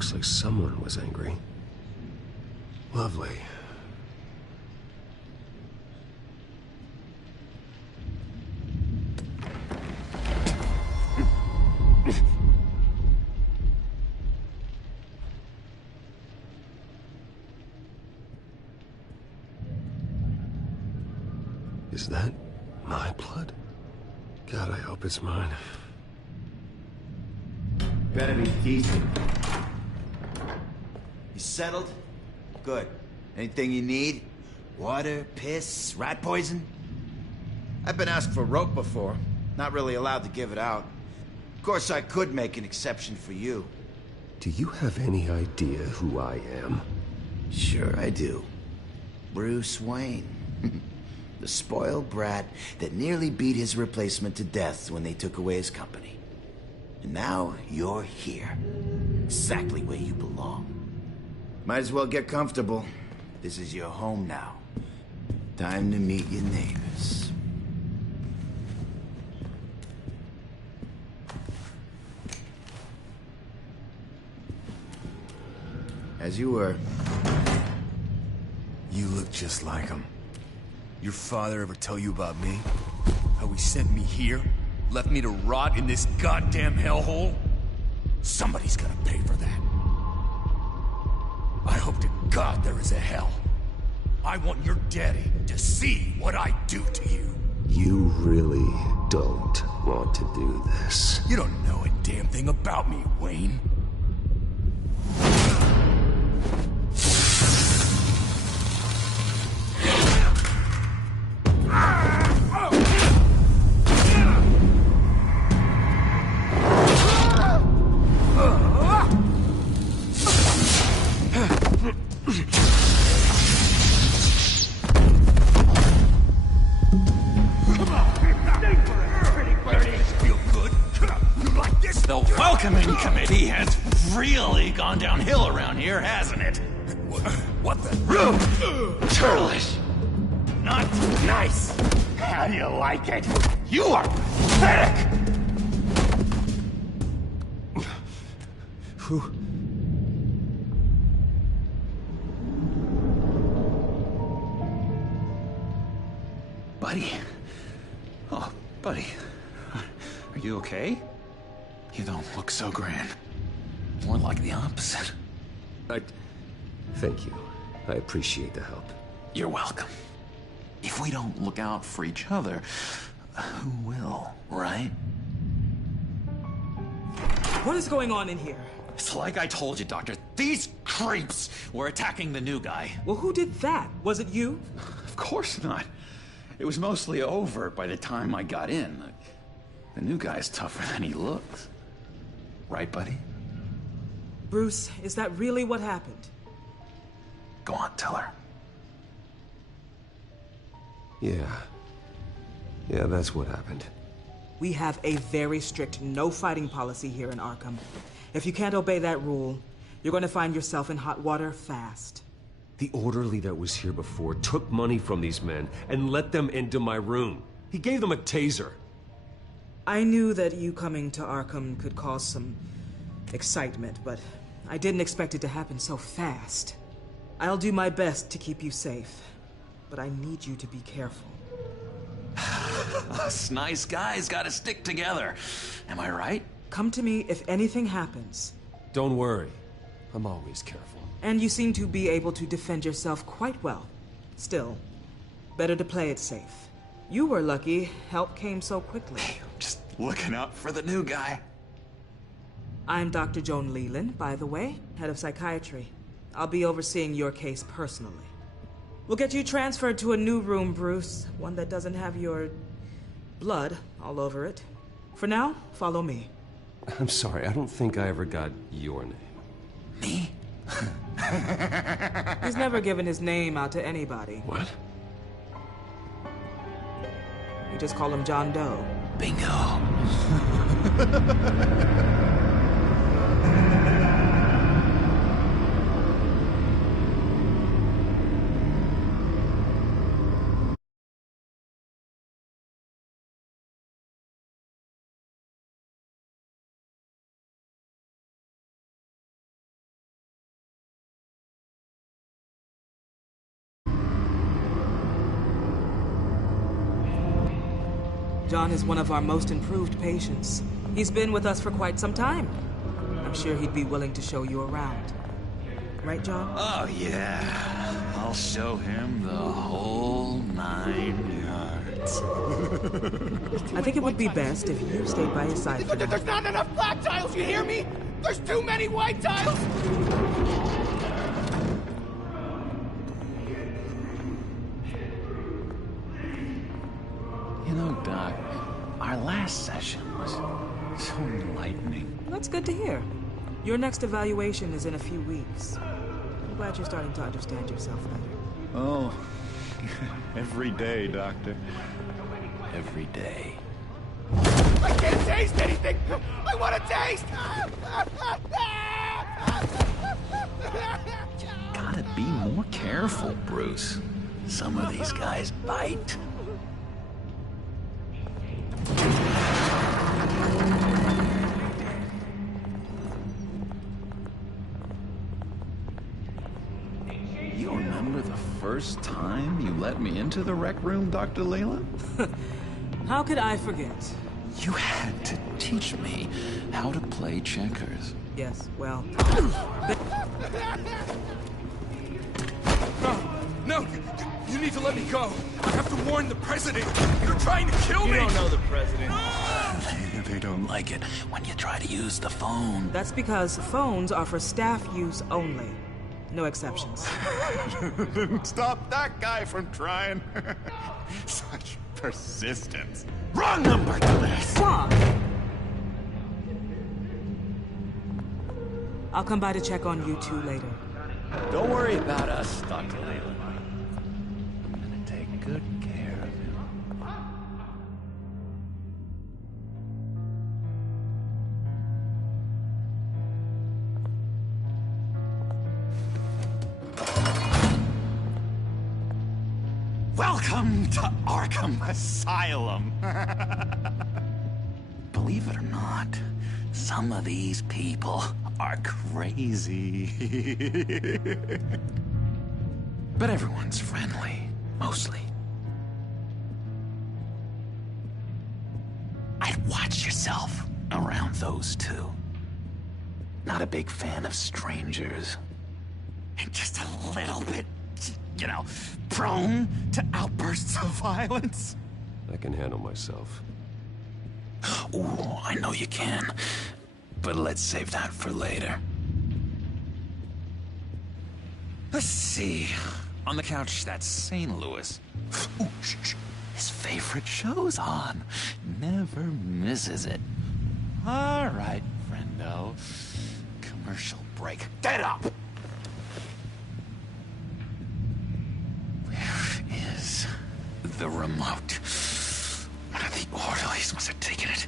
Looks like someone was angry. Lovely. Is that my blood? God, I hope it's mine. Better be decent. You settled? Good. Anything you need? Water, piss, rat poison? I've been asked for rope before. Not really allowed to give it out. Of course, I could make an exception for you. Do you have any idea who I am? Sure I do. Bruce Wayne. The spoiled brat that nearly beat his replacement to death when they took away his company. And now you're here. Exactly where you belong. Might as well get comfortable. This is your home now. Time to meet your neighbors. As you were. You look just like him. Your father ever tell you about me? How he sent me here? Left me to rot in this goddamn hellhole? Somebody's gonna pay for that. I hope to God there is a hell. I want your daddy to see what I do to you. You really don't want to do this. You don't know a damn thing about me, Wayne. The welcoming committee has really gone downhill around here, hasn't it? What the? Churlish. Not nice. How do you like it? You are pathetic. Who? Buddy. Oh, buddy. Are you okay? You don't look so grand. More like the opposite. Thank you. I appreciate the help. You're welcome. If we don't look out for each other, who will, right? What is going on in here? It's like I told you, Doctor. These creeps were attacking the new guy. Well, who did that? Was it you? Of course not. It was mostly over by the time I got in. The new guy's tougher than he looks. Right, buddy? Bruce, is that really what happened? Go on, tell her. Yeah, that's what happened. We have a very strict no fighting policy here in Arkham. If you can't obey that rule, you're going to find yourself in hot water fast. The orderly that was here before took money from these men and let them into my room. He gave them a taser. I knew that you coming to Arkham could cause some excitement, but I didn't expect it to happen so fast. I'll do my best to keep you safe, but I need you to be careful. Us nice guys gotta stick together. Am I right? Come to me if anything happens. Don't worry. I'm always careful. And you seem to be able to defend yourself quite well. Still, better to play it safe. You were lucky help came so quickly. Just looking out for the new guy. I'm Dr. Joan Leland, by the way, head of psychiatry. I'll be overseeing your case personally. We'll get you transferred to a new room, Bruce. One that doesn't have your blood all over it. For now, follow me. I'm sorry, I don't think I ever got your name. Me? He's never given his name out to anybody. What? You just call him John Doe. Bingo. John is one of our most improved patients. He's been with us for quite some time. I'm sure he'd be willing to show you around. Right, John? Oh, yeah. I'll show him the whole 9 yards. I think it would be best if you stayed by his side for now. There's not enough black tiles, you hear me? There's too many white tiles! You know, Doc, our last session was so enlightening. That's good to hear. Your next evaluation is in a few weeks. I'm glad you're starting to understand yourself better. Oh, every day, Doctor. Every day. I can't taste anything! I want to taste! Gotta be more careful, Bruce. Some of these guys bite. You remember the first time you let me into the rec room, Dr. Leland? How could I forget? You had to teach me how to play checkers. Yes, well... No! You need to let me go! I have to warn the president! You're trying to kill me! You don't know the president. They don't like it when you try to use the phone. That's because phones are for staff use only. No exceptions. Stop that guy from trying. Such persistence. Wrong number to this! Fuck! I'll come by to check on you two later. Don't worry about us, Dr. Leland. I'm gonna take good care of him. Welcome to Arkham Asylum. Believe it or not, some of these people are crazy. But everyone's friendly, mostly. I'd watch yourself around those two. Not a big fan of strangers. And just a little bit, you know, prone to outbursts of violence. I can handle myself. Ooh, I know you can. But let's save that for later. Let's see. On the couch, that's St. Louis. Ooh, shh. His favorite show's on. Never misses it. All right, friendo. Commercial break. Get up! Where is the remote? One of the orderlies must have taken it.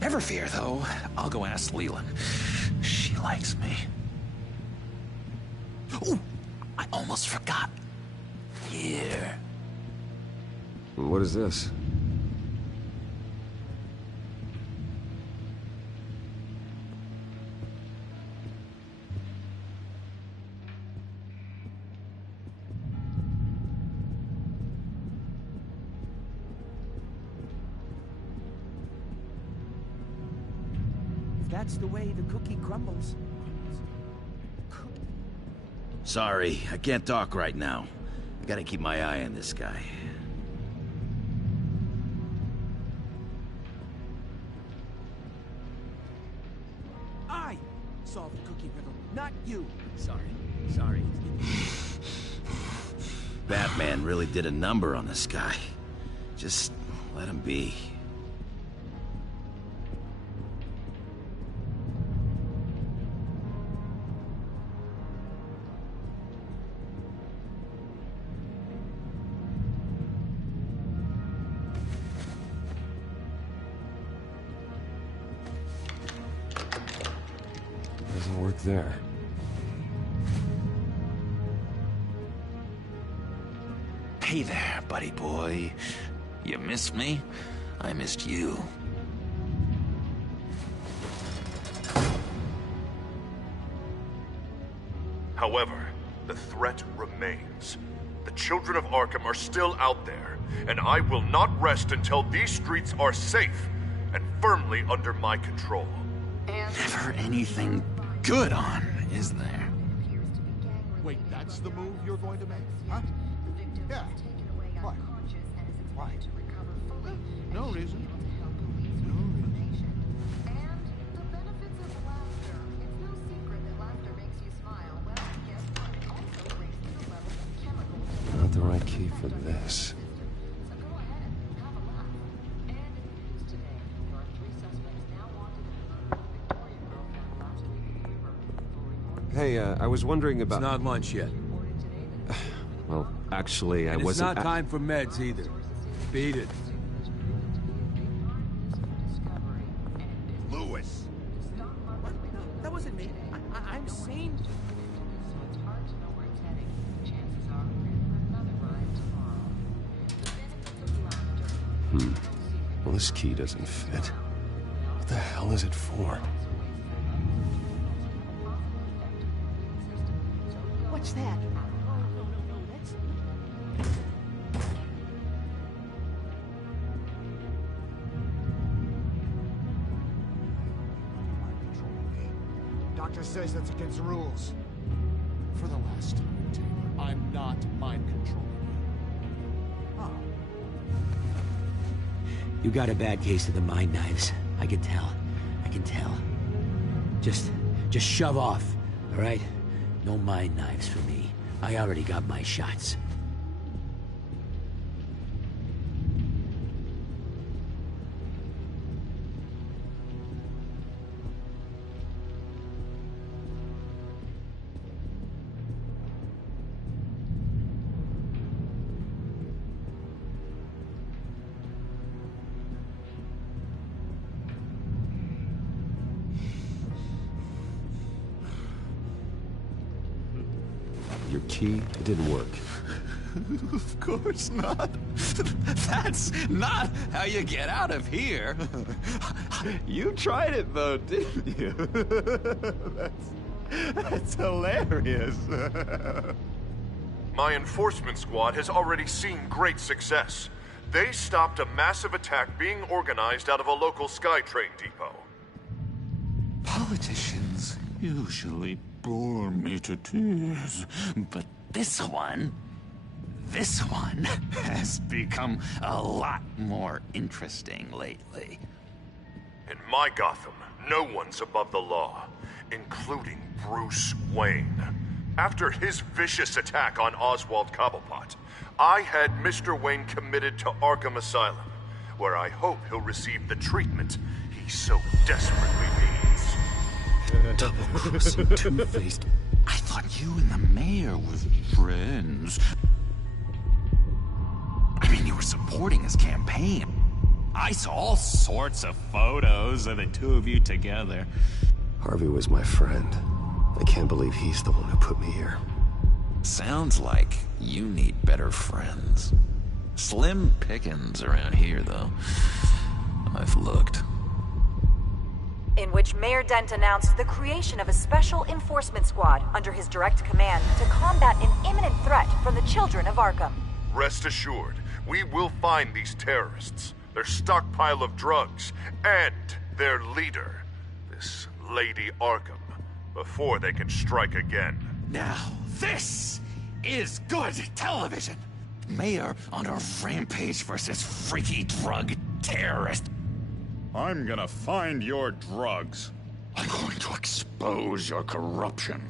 Never fear, though. I'll go ask Leland. She likes me. Ooh, I almost forgot. Here. What is this? That's the way the cookie crumbles. Sorry, I can't talk right now. I gotta keep my eye on this guy. I solved the cookie riddle, not you. Sorry. Batman really did a number on this guy. Just let him be. Doesn't work there. Hey there, buddy boy. You missed me? I missed you. However, the threat remains. The children of Arkham are still out there, and I will not rest until these streets are safe and firmly under my control. Never anything good on, is there? Wait, that's the move you're going to make? Huh? Yeah. What? Why? No reason. Not the right key for this. Hey, I was wondering about... It's not lunch yet. Well, actually, I It's wasn't... not time for meds either. Beat it. Lewis! What? No, that wasn't me. I'm sane. Well, this key doesn't fit. What the hell is it for? What's that? Doctor says that's against the rules. For the last time, Taylor, I'm not mind controlling you. Oh. You got a bad case of the mind knives. I can tell. I can tell. Just shove off, all right? No mind knives for me. I already got my shots. Your key, it didn't work. Of course not. That's not how you get out of here. You tried it though, didn't you? That's hilarious. My enforcement squad has already seen great success. They stopped a massive attack being organized out of a local SkyTrain depot. Politicians usually bore me to tears, but this one has become a lot more interesting lately. In my Gotham, no one's above the law, including Bruce Wayne. After his vicious attack on Oswald Cobblepot, I had Mr. Wayne committed to Arkham Asylum, where I hope he'll receive the treatment he so desperately needs. Double-crossing, two-faced... I thought you and the mayor were friends. I mean, you were supporting his campaign. I saw all sorts of photos of the two of you together. Harvey was my friend. I can't believe he's the one who put me here. Sounds like you need better friends. Slim pickings around here, though. I've looked. In which Mayor Dent announced the creation of a special enforcement squad under his direct command to combat an imminent threat from the children of Arkham. Rest assured, we will find these terrorists, their stockpile of drugs, and their leader, this Lady Arkham, before they can strike again. Now, this is good television. Mayor on a rampage versus freaky drug terrorist. I'm gonna find your drugs. I'm going to expose your corruption.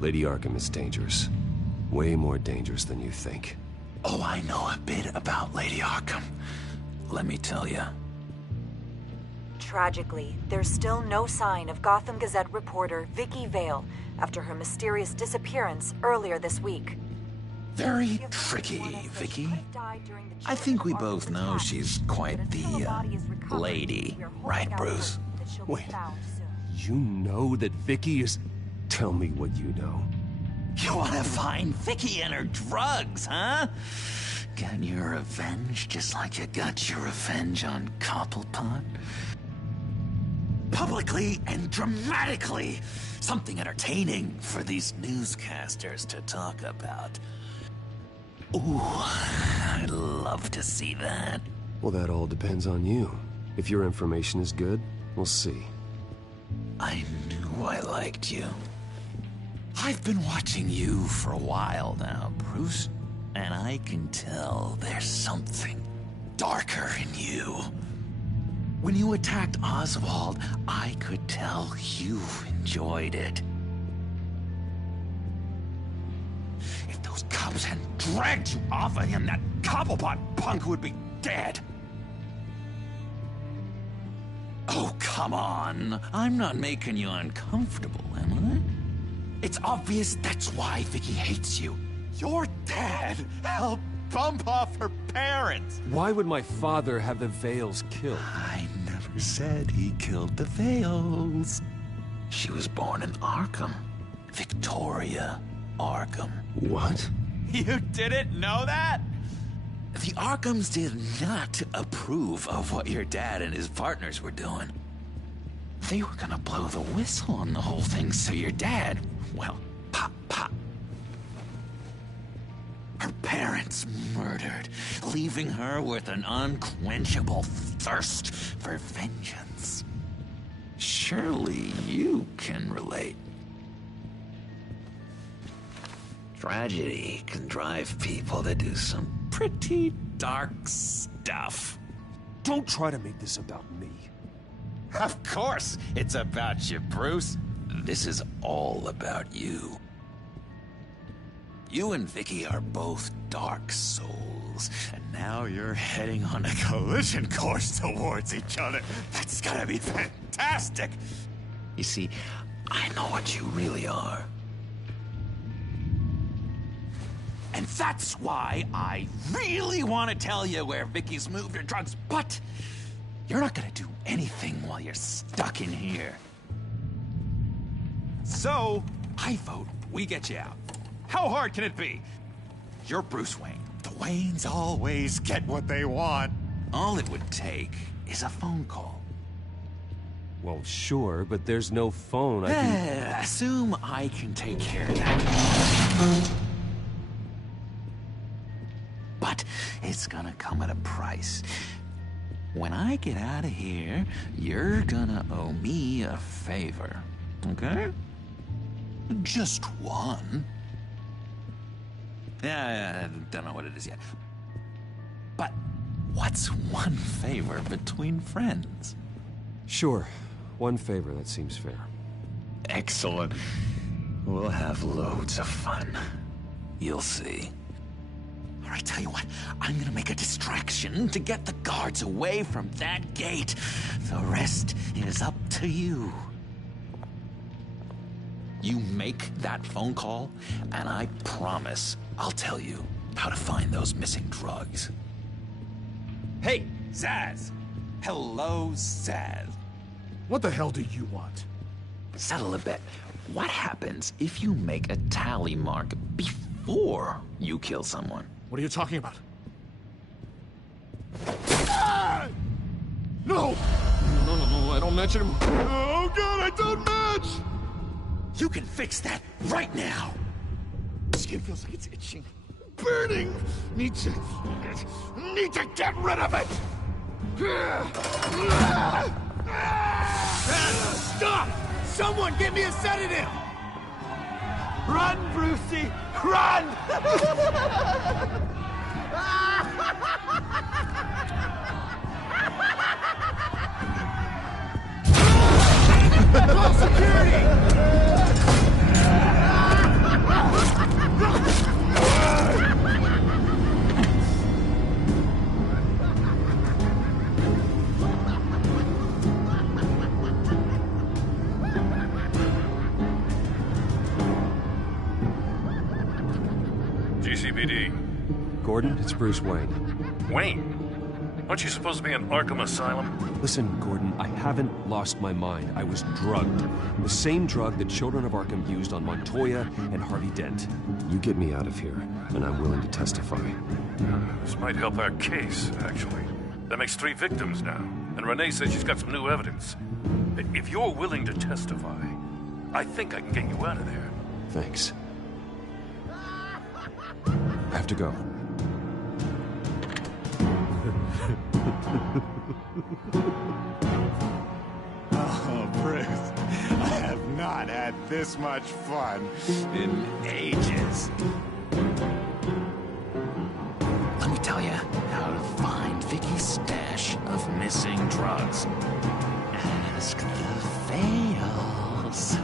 Lady Arkham is dangerous. Way more dangerous than you think. Oh, I know a bit about Lady Arkham. Let me tell you. Tragically, there's still no sign of Gotham Gazette reporter Vicky Vale after her mysterious disappearance earlier this week. Very tricky, Vicky. I think we both know she's quite the, lady, right, Bruce? Wait, you know that Vicky is... Tell me what you know. You want to find Vicky and her drugs, huh? Get your revenge just like you got your revenge on Cobblepot? Publicly and dramatically! Something entertaining for these newscasters to talk about. Ooh, I'd love to see that. Well, that all depends on you. If your information is good, we'll see. I knew I liked you. I've been watching you for a while now, Bruce, and I can tell there's something darker in you. When you attacked Oswald, I could tell you enjoyed it. If those cops hadn't dragged you off of him, that Cobblepot punk would be dead. Oh, come on. I'm not making you uncomfortable, am I? It's obvious that's why Vicky hates you. Your dad helped bump off her parents. Why would my father have the Vales killed? I never said he killed the Vales. She was born in Arkham. Victoria Arkham. What? You didn't know that? The Arkhams did not approve of what your dad and his partners were doing. They were gonna blow the whistle on the whole thing, so your dad, well, pop. Her parents murdered, leaving her with an unquenchable thirst for vengeance. Surely you can relate. Tragedy can drive people to do some pretty dark stuff. Don't try to make this about me. Of course it's about you, Bruce. This is all about you. You and Vicky are both dark souls, and now you're heading on a collision course towards each other. That's gonna be fantastic! You see, I know what you really are. And that's why I really want to tell you where Vicky's moved her drugs, but you're not gonna do anything while you're stuck in here. So, I vote we get you out. How hard can it be? You're Bruce Wayne. The Waynes always get what they want. All it would take is a phone call. Well, sure, but there's no phone. I can... Assume I can take care of that. But it's gonna come at a price. When I get out of here, you're gonna owe me a favor, okay? Just one. Yeah, I don't know what it is yet. But what's one favor between friends? Sure. One favor, that seems fair. Excellent. We'll have loads of fun. You'll see. All right, tell you what, I'm gonna make a distraction to get the guards away from that gate. The rest is up to you. You make that phone call, and I promise I'll tell you how to find those missing drugs. Hey, Zaz! Hello, Zaz. What the hell do you want? Settle a bet. What happens if you make a tally mark before you kill someone? What are you talking about? Ah! No! No, I don't match him. Oh god, I don't match! You can fix that right now! Skin feels like it's itching. Burning! Need to get rid of it! Stop! Someone get me a sedative! Run, Brucey! Run! Call security! GCPD. Gordon, it's Bruce Wayne. Wayne? Aren't you supposed to be in Arkham Asylum? Listen, Gordon, I haven't lost my mind. I was drugged. The same drug the children of Arkham used on Montoya and Harvey Dent. You get me out of here, and I'm willing to testify. This might help our case, actually. That makes 3 victims now, and Renee says she's got some new evidence. If you're willing to testify, I think I can get you out of there. Thanks. I have to go. Oh, Bruce, I have not had this much fun in ages. Let me tell you how to find Vicky's stash of missing drugs. Ask the fails.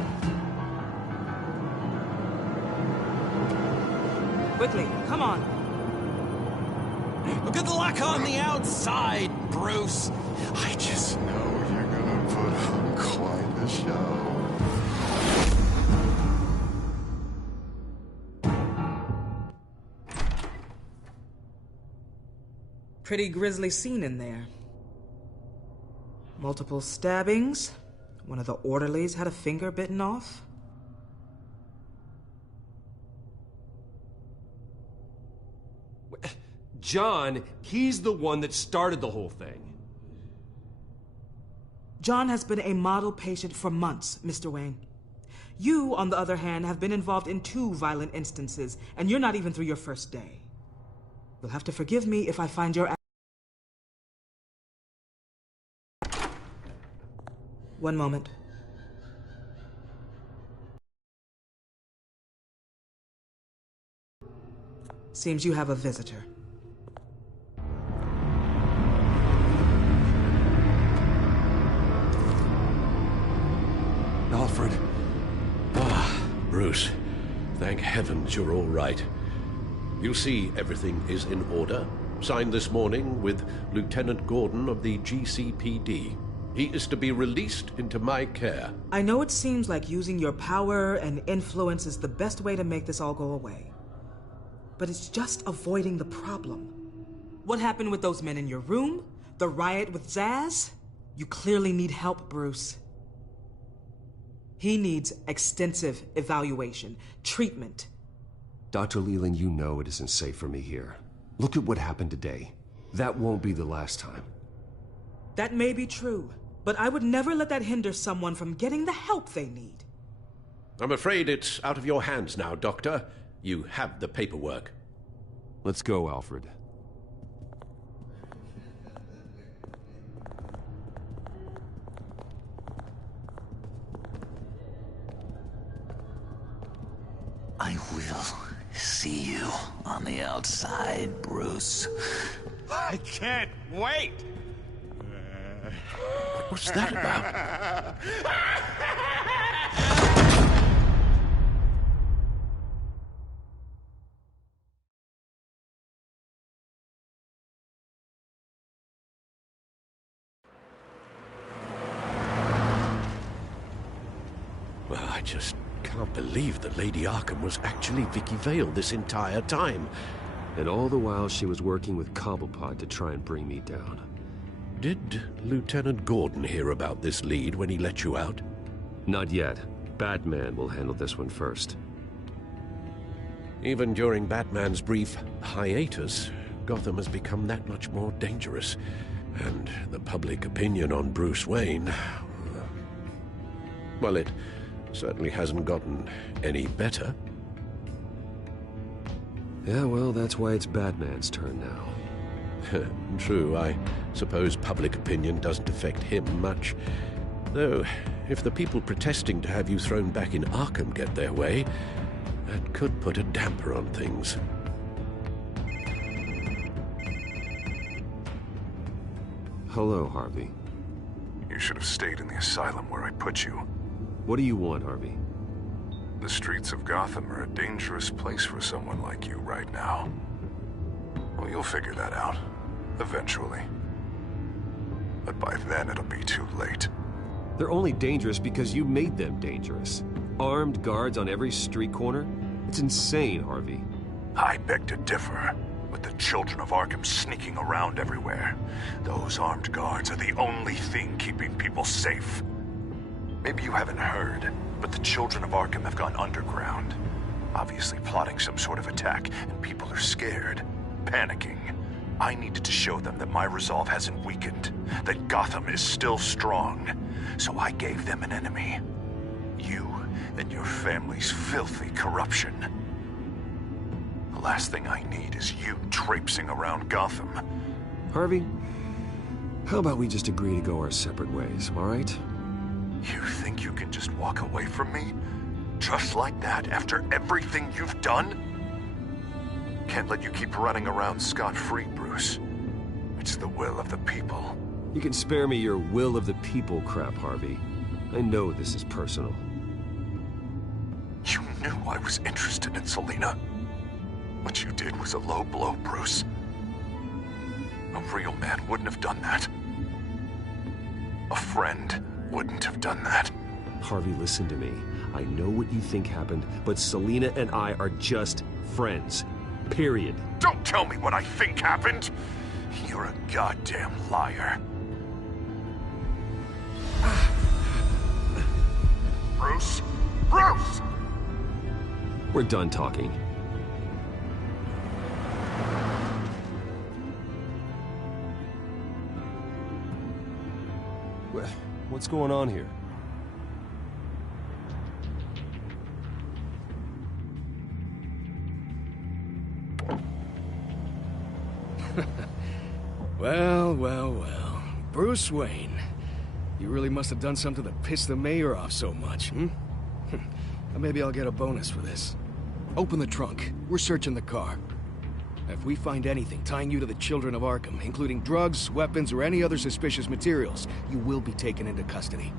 Quickly, come on. Good luck on the outside, Bruce. I just know you're gonna put on quite a show. Pretty grisly scene in there. Multiple stabbings. One of the orderlies had a finger bitten off. John, he's the one that started the whole thing. John has been a model patient for months, Mr. Wayne. You, on the other hand, have been involved in 2 violent instances, and you're not even through your first day. You'll have to forgive me if I find your... One moment. Seems you have a visitor. Alfred. Ah, Bruce. Thank heavens you're all right. You see, everything is in order. Signed this morning with Lieutenant Gordon of the GCPD. He is to be released into my care. I know it seems like using your power and influence is the best way to make this all go away. But it's just avoiding the problem. What happened with those men in your room? The riot with Zaz? You clearly need help, Bruce. He needs extensive evaluation, treatment. Dr. Leland, you know it isn't safe for me here. Look at what happened today. That won't be the last time. That may be true, but I would never let that hinder someone from getting the help they need. I'm afraid it's out of your hands now, Doctor. You have the paperwork. Let's go, Alfred. I will see you on the outside, Bruce. I can't wait! What's that about? Well, I just can't believe that Lady Arkham was actually Vicky Vale this entire time. And all the while she was working with Cobblepot to try and bring me down. Did Lieutenant Gordon hear about this lead when he let you out? Not yet. Batman will handle this one first. Even during Batman's brief hiatus, Gotham has become that much more dangerous. And the public opinion on Bruce Wayne... well, it certainly hasn't gotten any better. Yeah, well, that's why it's Batman's turn now. True, I suppose public opinion doesn't affect him much. Though, if the people protesting to have you thrown back in Arkham get their way, that could put a damper on things. Hello, Harvey. You should have stayed in the asylum where I put you. What do you want, Harvey? The streets of Gotham are a dangerous place for someone like you right now. Well, you'll figure that out. Eventually. But by then, it'll be too late. They're only dangerous because you made them dangerous. Armed guards on every street corner? It's insane, Harvey. I beg to differ. With the children of Arkham sneaking around everywhere, those armed guards are the only thing keeping people safe. Maybe you haven't heard, but the children of Arkham have gone underground. Obviously plotting some sort of attack, and people are scared, panicking. I needed to show them that my resolve hasn't weakened, that Gotham is still strong. So I gave them an enemy. You and your family's filthy corruption. The last thing I need is you traipsing around Gotham. Harvey, how about we just agree to go our separate ways, all right? You think you can just walk away from me? Just like that, after everything you've done? Can't let you keep running around scot-free, Bruce. It's the will of the people. You can spare me your will of the people crap, Harvey. I know this is personal. You knew I was interested in Selina. What you did was a low blow, Bruce. A real man wouldn't have done that. A friend wouldn't have done that. Harvey, listen to me. I know what you think happened, but Selina and I are just friends. Period. Don't tell me what I think happened! You're a goddamn liar. Bruce? Bruce! We're done talking. What's going on here? Well. Bruce Wayne. You really must have done something to piss the mayor off so much, hmm? Maybe I'll get a bonus for this. Open the trunk. We're searching the car. If we find anything tying you to the children of Arkham, including drugs, weapons, or any other suspicious materials, you will be taken into custody.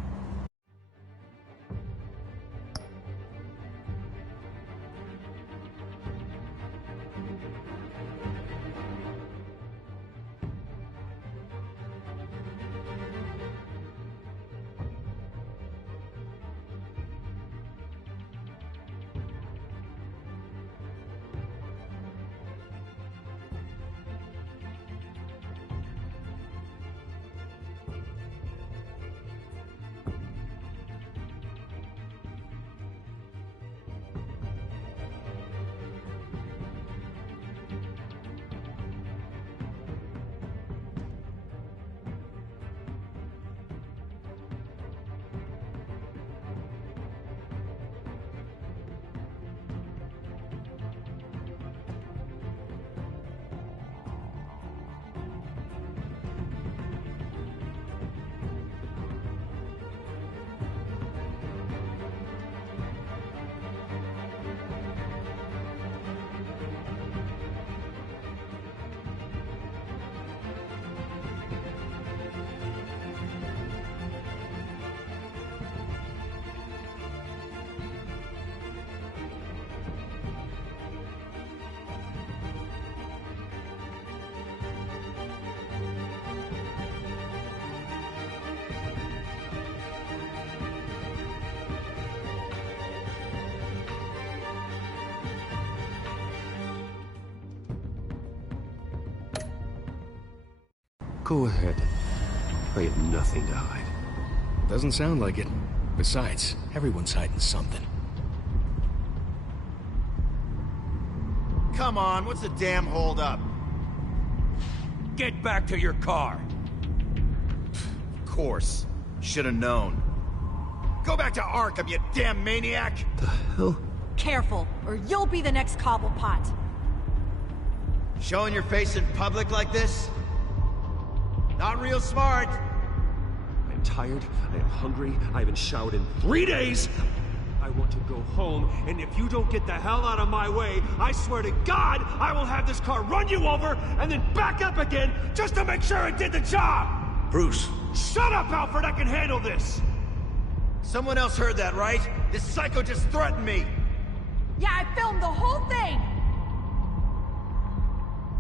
Go ahead. I have nothing to hide. Doesn't sound like it. Besides, everyone's hiding something. Come on, what's the damn holdup? Get back to your car! Of course. Should have known. Go back to Arkham, you damn maniac! The hell? Careful, or you'll be the next Cobblepot. Showing your face in public like this? Not real smart. I am tired, I am hungry, I haven't showered in 3 days! I want to go home, and if you don't get the hell out of my way, I swear to God, I will have this car run you over, and then back up again, just to make sure it did the job! Bruce! Shut up, Alfred, I can handle this! Someone else heard that, right? This psycho just threatened me! Yeah, I filmed the whole thing!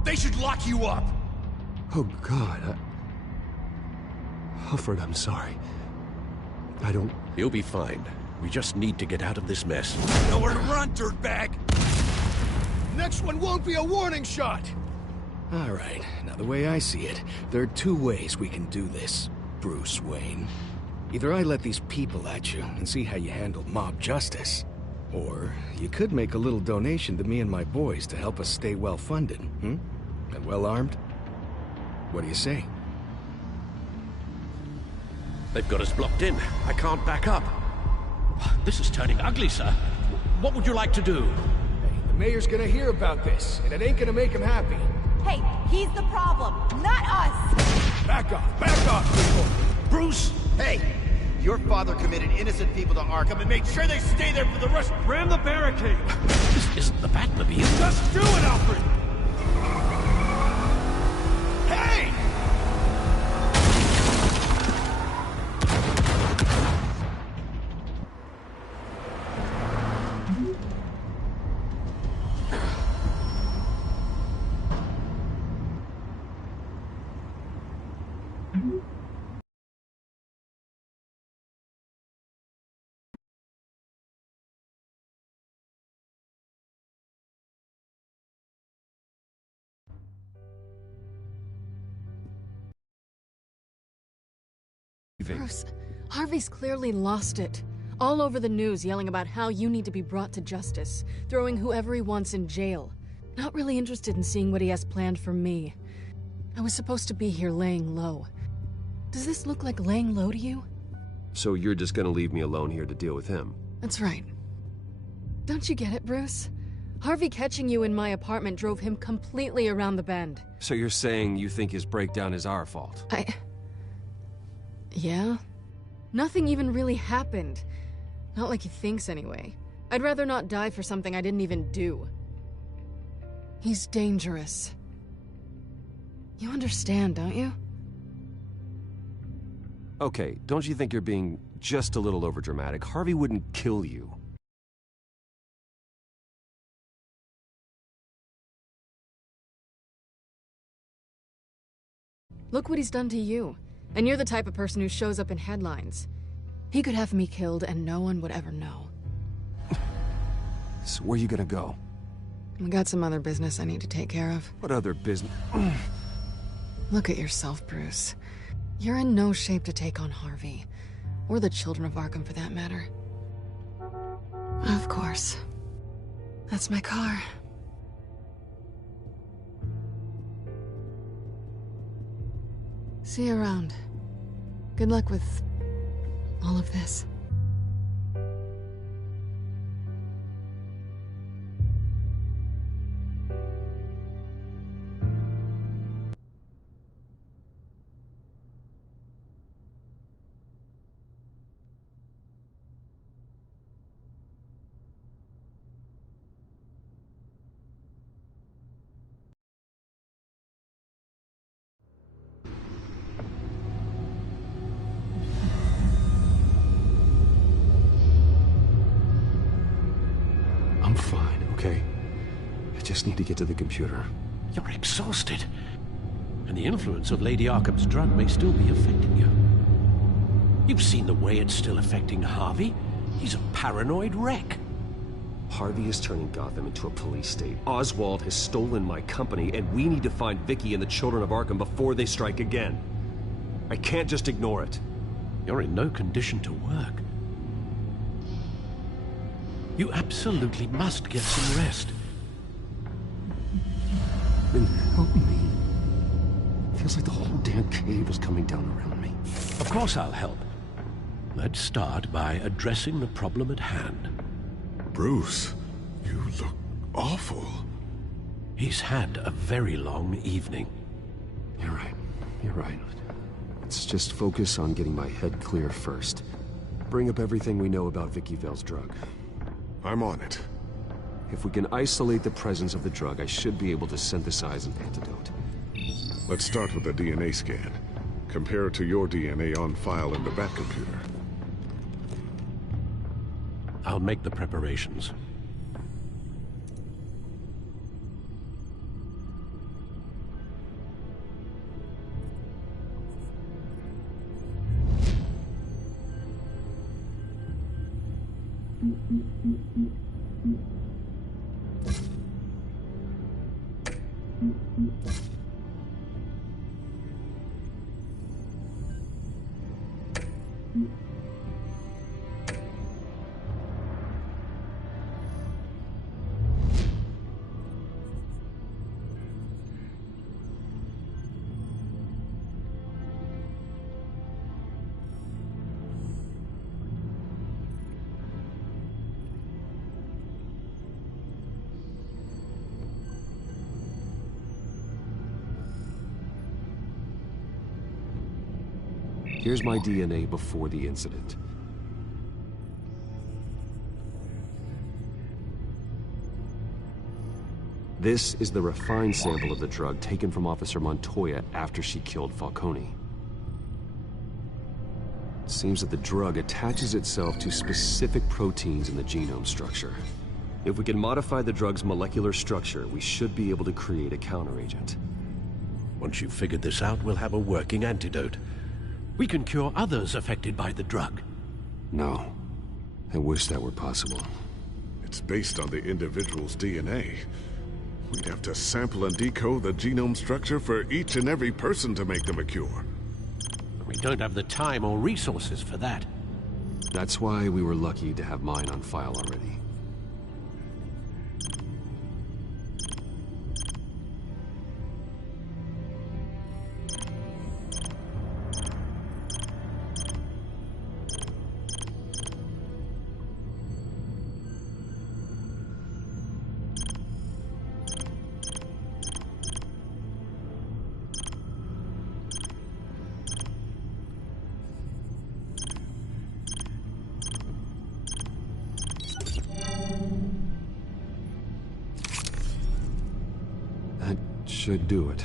They should lock you up! Oh, God, Alfred, I'm sorry. I don't... You'll be fine. We just need to get out of this mess. Nowhere to run, dirtbag! Next one won't be a warning shot! Alright, now the way I see it, there are 2 ways we can do this, Bruce Wayne. Either I let these people at you and see how you handle mob justice, or you could make a little donation to me and my boys to help us stay well-funded, And well-armed? What do you say? They've got us blocked in. I can't back up. This is turning ugly, sir. What would you like to do? Hey, the mayor's gonna hear about this, and it ain't gonna make him happy. Hey, he's the problem, not us! Back off, people! Bruce! Hey! Your father committed innocent people to Arkham and made sure they stay there for the rest. Ram the barricade! This isn't the Batmobile. Just do it, Alfred! Hey! Bruce, Harvey's clearly lost it. All over the news yelling about how you need to be brought to justice, throwing whoever he wants in jail. Not really interested in seeing what he has planned for me. I was supposed to be here laying low. Does this look like laying low to you? So you're just gonna leave me alone here to deal with him? That's right. Don't you get it, Bruce? Harvey catching you in my apartment drove him completely around the bend. So you're saying you think his breakdown is our fault? Yeah? Nothing even really happened. Not like he thinks, anyway. I'd rather not die for something I didn't even do. He's dangerous. You understand, don't you? Okay, don't you think you're being just a little overdramatic? Harvey wouldn't kill you. Look what he's done to you. And you're the type of person who shows up in headlines. He could have me killed and no one would ever know. So where you gonna go? I got some other business I need to take care of. What other business? Look at yourself, Bruce. You're in no shape to take on Harvey. Or the children of Arkham, for that matter. Of course. That's my car. See you around. Good luck with all of this. I'm fine, okay? I just need to get to the computer. You're exhausted. And the influence of Lady Arkham's drug may still be affecting you. You've seen the way it's still affecting Harvey. He's a paranoid wreck. Harvey is turning Gotham into a police state. Oswald has stolen my company, and we need to find Vicky and the children of Arkham before they strike again. I can't just ignore it. You're in no condition to work. You absolutely must get some rest. Then help me. Feels like the whole damn cave is coming down around me. Of course I'll help. Let's start by addressing the problem at hand. Bruce, you look awful. He's had a very long evening. You're right. You're right. Let's just focus on getting my head clear first. Bring up everything we know about Vicky Vale's drug. I'm on it. If we can isolate the presence of the drug, I should be able to synthesize an antidote. Let's start with a DNA scan. Compare it to your DNA on file in the Batcomputer. I'll make the preparations. Here's my DNA before the incident. This is the refined sample of the drug taken from Officer Montoya after she killed Falcone. It seems that the drug attaches itself to specific proteins in the genome structure. If we can modify the drug's molecular structure, we should be able to create a counteragent. Once you've figured this out, we'll have a working antidote. We can cure others affected by the drug. No. I wish that were possible. It's based on the individual's DNA. We'd have to sample and decode the genome structure for each and every person to make them a cure. We don't have the time or resources for that. That's why we were lucky to have mine on file already. Should do it.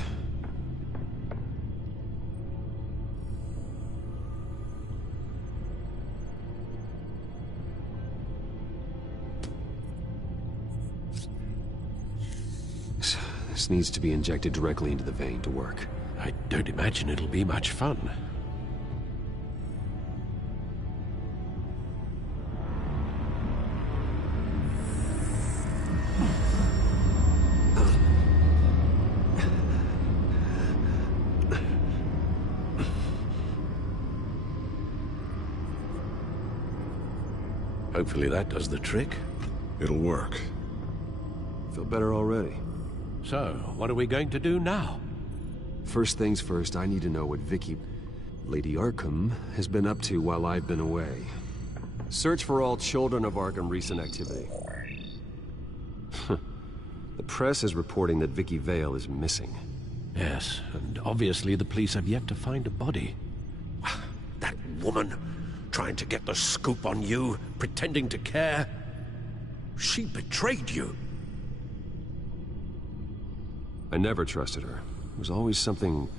This needs to be injected directly into the vein to work. I don't imagine it'll be much fun. Hopefully that does the trick. It'll work. Feel better already. So, what are we going to do now? First things first, I need to know what Vicky, Lady Arkham, has been up to while I've been away. Search for all children of Arkham recent activity. The press is reporting that Vicky Vale is missing. Yes, and obviously the police have yet to find a body. That woman, trying to get the scoop on you, pretending to care. She betrayed you. I never trusted her. There was always something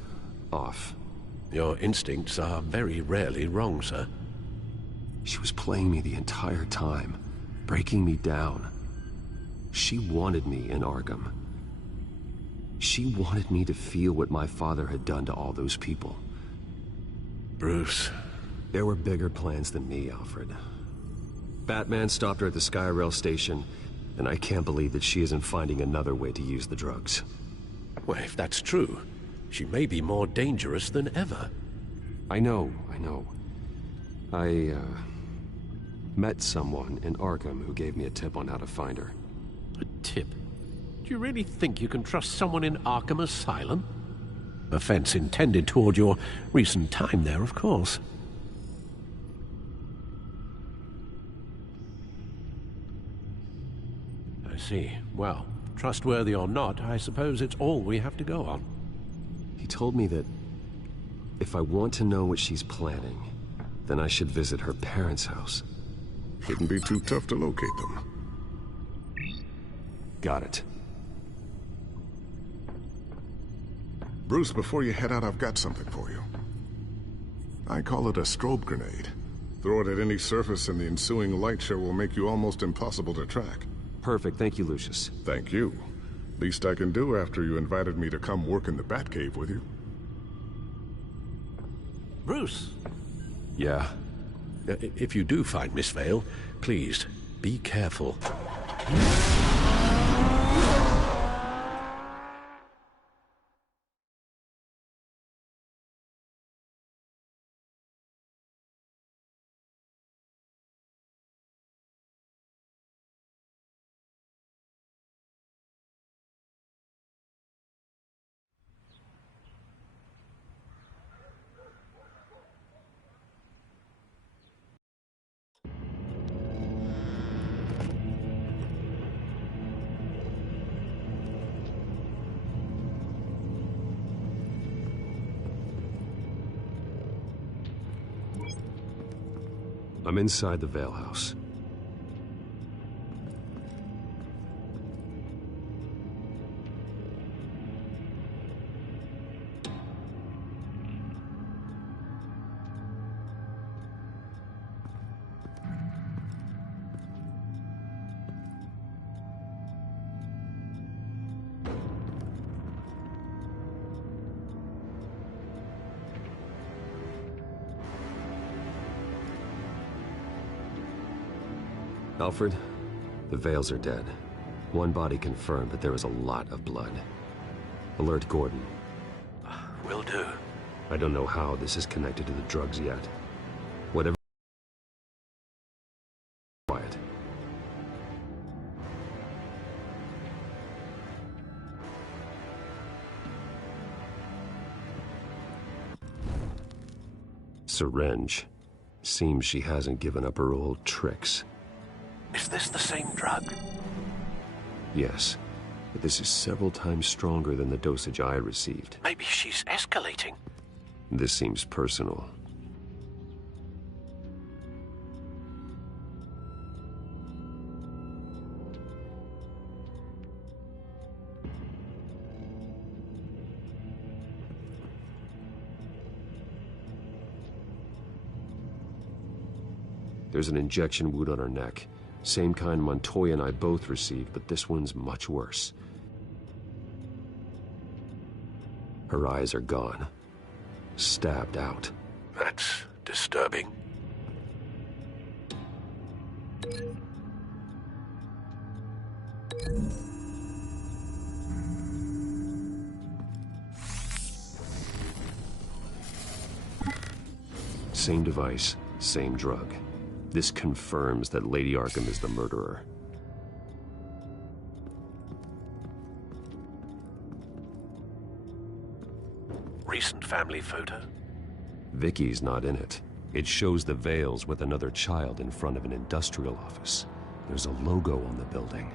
off. Your instincts are very rarely wrong, sir. She was playing me the entire time, breaking me down. She wanted me in Arkham. She wanted me to feel what my father had done to all those people. Bruce. There were bigger plans than me, Alfred. Batman stopped her at the Skyrail station, and I can't believe that she isn't finding another way to use the drugs. Well, if that's true, she may be more dangerous than ever. I know. I met someone in Arkham who gave me a tip on how to find her. A tip? Do you really think you can trust someone in Arkham Asylum? Offense intended toward your recent time there, of course. I see. Well, trustworthy or not, I suppose it's all we have to go on. He told me that if I want to know what she's planning, then I should visit her parents' house. Shouldn't be too tough to locate them. Got it. Bruce, before you head out, I've got something for you. I call it a strobe grenade. Throw it at any surface and the ensuing light show will make you almost impossible to track. Perfect. Thank you, Lucius. Thank you. Least I can do after you invited me to come work in the Batcave with you. Bruce! Yeah? If you do find Miss Vale, please, be careful. I'm inside the Vale House. Alfred, the Vales are dead. One body confirmed, but there is a lot of blood. Alert Gordon. Will do. I don't know how this is connected to the drugs yet. Whatever. Quiet. Syringe. Seems she hasn't given up her old tricks. Is this the same drug? Yes, but this is several times stronger than the dosage I received. Maybe she's escalating. This seems personal. There's an injection wound on her neck. Same kind Montoya and I both received, but this one's much worse. Her eyes are gone. Stabbed out. That's disturbing. Same device, same drug. This confirms that Lady Arkham is the murderer. Recent family photo? Vicky's not in it. It shows the Vales with another child in front of an industrial office. There's a logo on the building.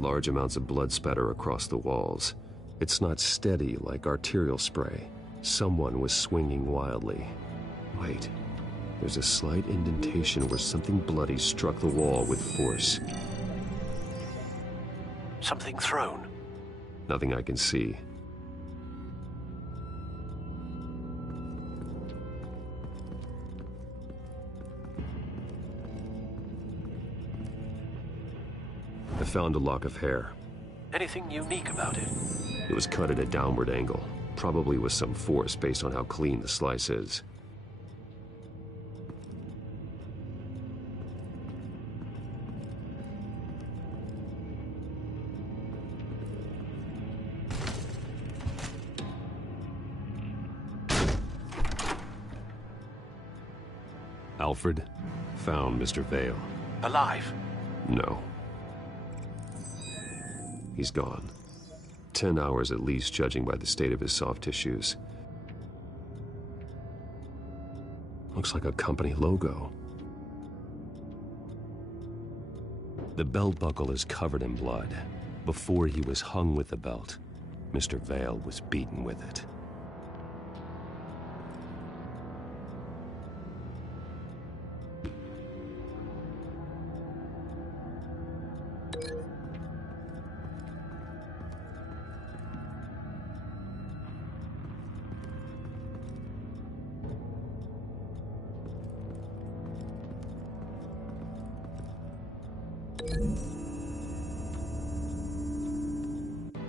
Large amounts of blood spatter across the walls. It's not steady like arterial spray. Someone was swinging wildly. Wait, there's a slight indentation where something bloody struck the wall with force. Something thrown? Nothing I can see. I found a lock of hair. Anything unique about it? It was cut at a downward angle, probably with some force based on how clean the slice is. Alfred found Mr. Vale. Alive? No. He's gone. 10 hours at least, judging by the state of his soft tissues. Looks like a company logo. The belt buckle is covered in blood. Before he was hung with the belt, Mr. Vale was beaten with it.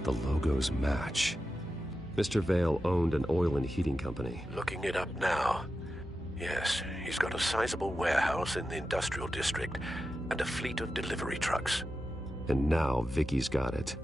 The logos match. Mr. Vale owned an oil and heating company. Looking it up now. Yes, he's got a sizable warehouse in the industrial district and a fleet of delivery trucks. And now Vicky's got it.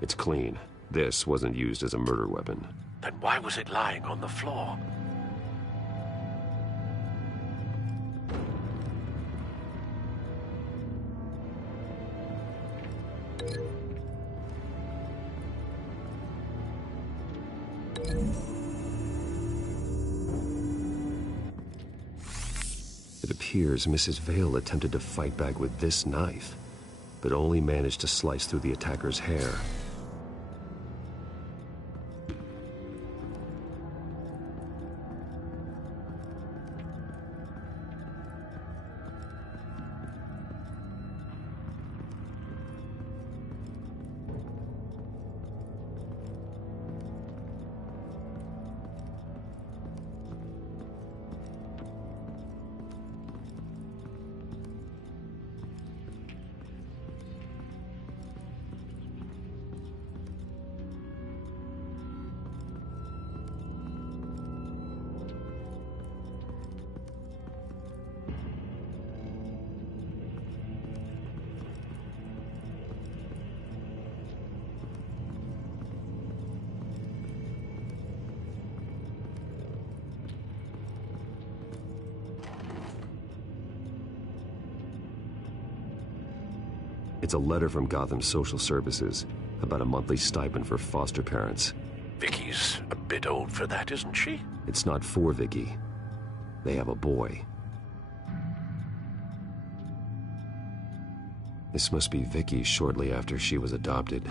It's clean. This wasn't used as a murder weapon. Then why was it lying on the floor? It appears Mrs. Vale attempted to fight back with this knife, but only managed to slice through the attacker's hair. It's a letter from Gotham Social Services about a monthly stipend for foster parents. Vicky's a bit old for that, isn't she? It's not for Vicky. They have a boy. This must be Vicky shortly after she was adopted.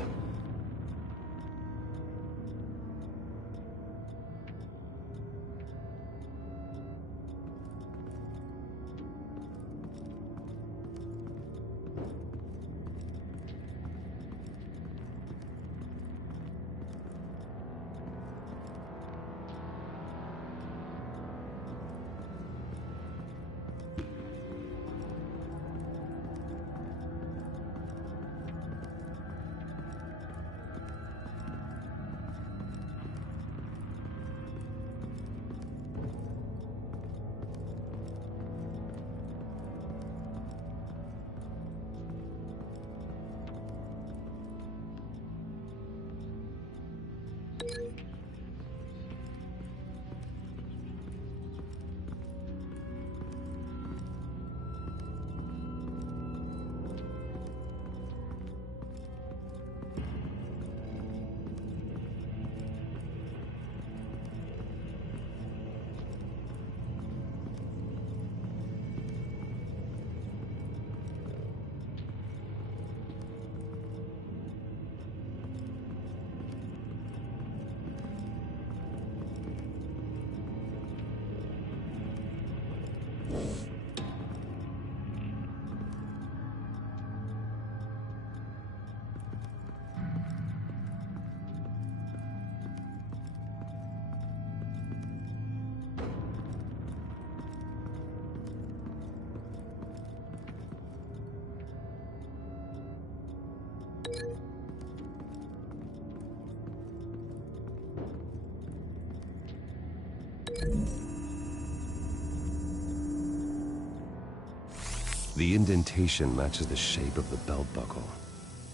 The indentation matches the shape of the belt buckle.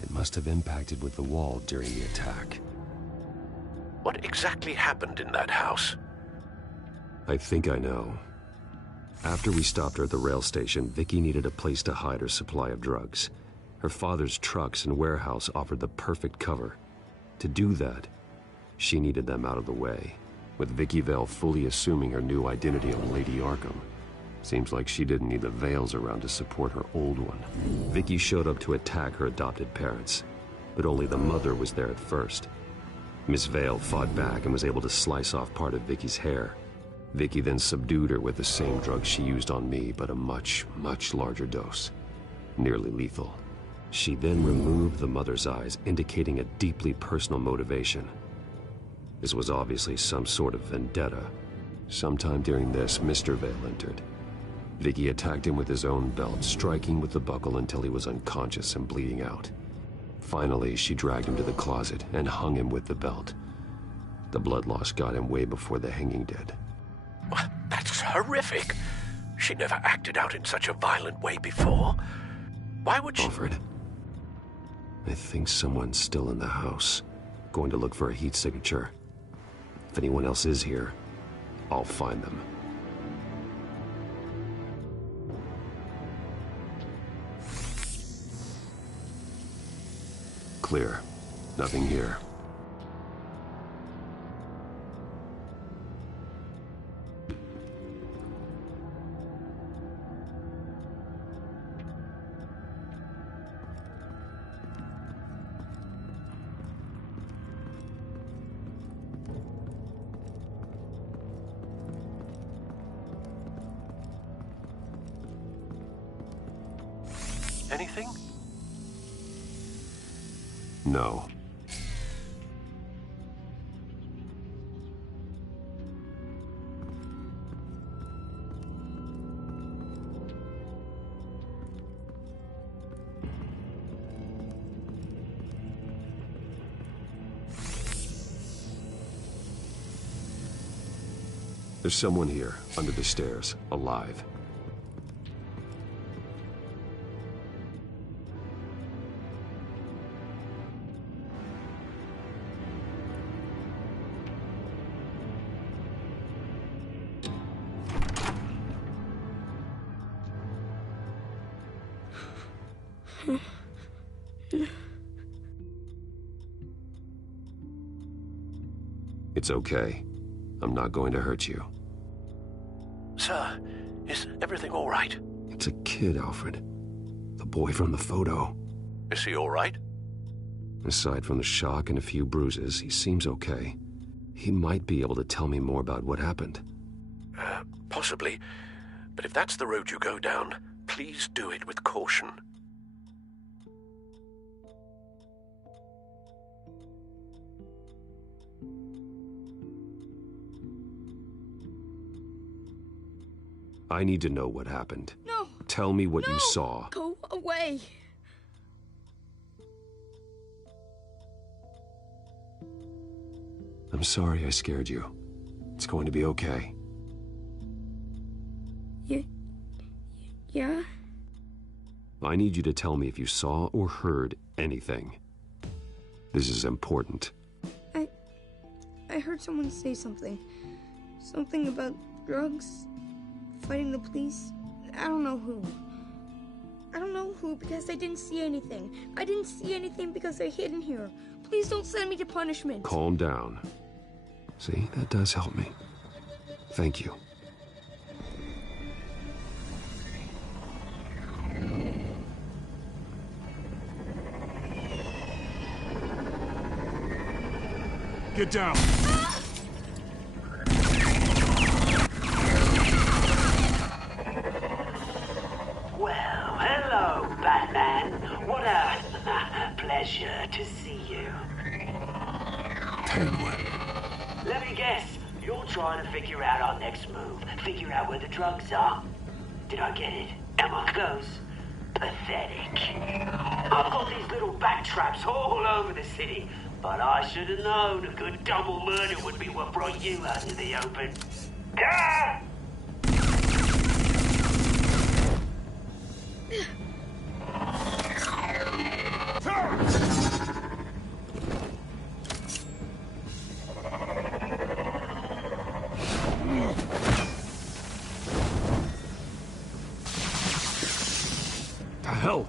It must have impacted with the wall during the attack. What exactly happened in that house? I think I know. After we stopped her at the rail station, Vicky needed a place to hide her supply of drugs. Her father's trucks and warehouse offered the perfect cover. To do that, she needed them out of the way, with Vicky Vale fully assuming her new identity of Lady Arkham. Seems like she didn't need the Vales around to support her old one. Vicky showed up to attack her adopted parents, but only the mother was there at first. Miss Vale fought back and was able to slice off part of Vicky's hair. Vicky then subdued her with the same drug she used on me, but a much, much larger dose. Nearly lethal. She then removed the mother's eyes, indicating a deeply personal motivation. This was obviously some sort of vendetta. Sometime during this, Mr. Vale entered. Vicky attacked him with his own belt, striking with the buckle until he was unconscious and bleeding out. Finally, she dragged him to the closet and hung him with the belt. The blood loss got him way before the hanging did. That's horrific. She never acted out in such a violent way before. Why would she... Alfred, I think someone's still in the house. Going to look for a heat signature. If anyone else is here, I'll find them. Clear. Nothing here. Anything? No. There's someone here, under the stairs, alive. It's okay. I'm not going to hurt you. Sir, is everything all right? It's a kid, Alfred. The boy from the photo. Is he all right? Aside from the shock and a few bruises, he seems okay. He might be able to tell me more about what happened. Possibly. But if that's the road you go down, please do it with caution. I need to know what happened. No! Tell me what you saw. Go away! I'm sorry I scared you. It's going to be okay. Yeah? I need you to tell me if you saw or heard anything. This is important. I heard someone say something. Something about drugs, fighting the police. I don't know who. I don't know who because I didn't see anything. I didn't see anything because they're hidden here. Please don't send me to punishment. Calm down. See, that does help me. Thank you. Get down! Well, hello, Batman. What a pleasure to see you. Let me guess, you're trying to figure out our next move. Figure out where the drugs are. Did I get it? Am I close? Pathetic. I've got these little bat traps all over the city, but I should have known a good double murder would be what brought you out into the open. Ah! The hell?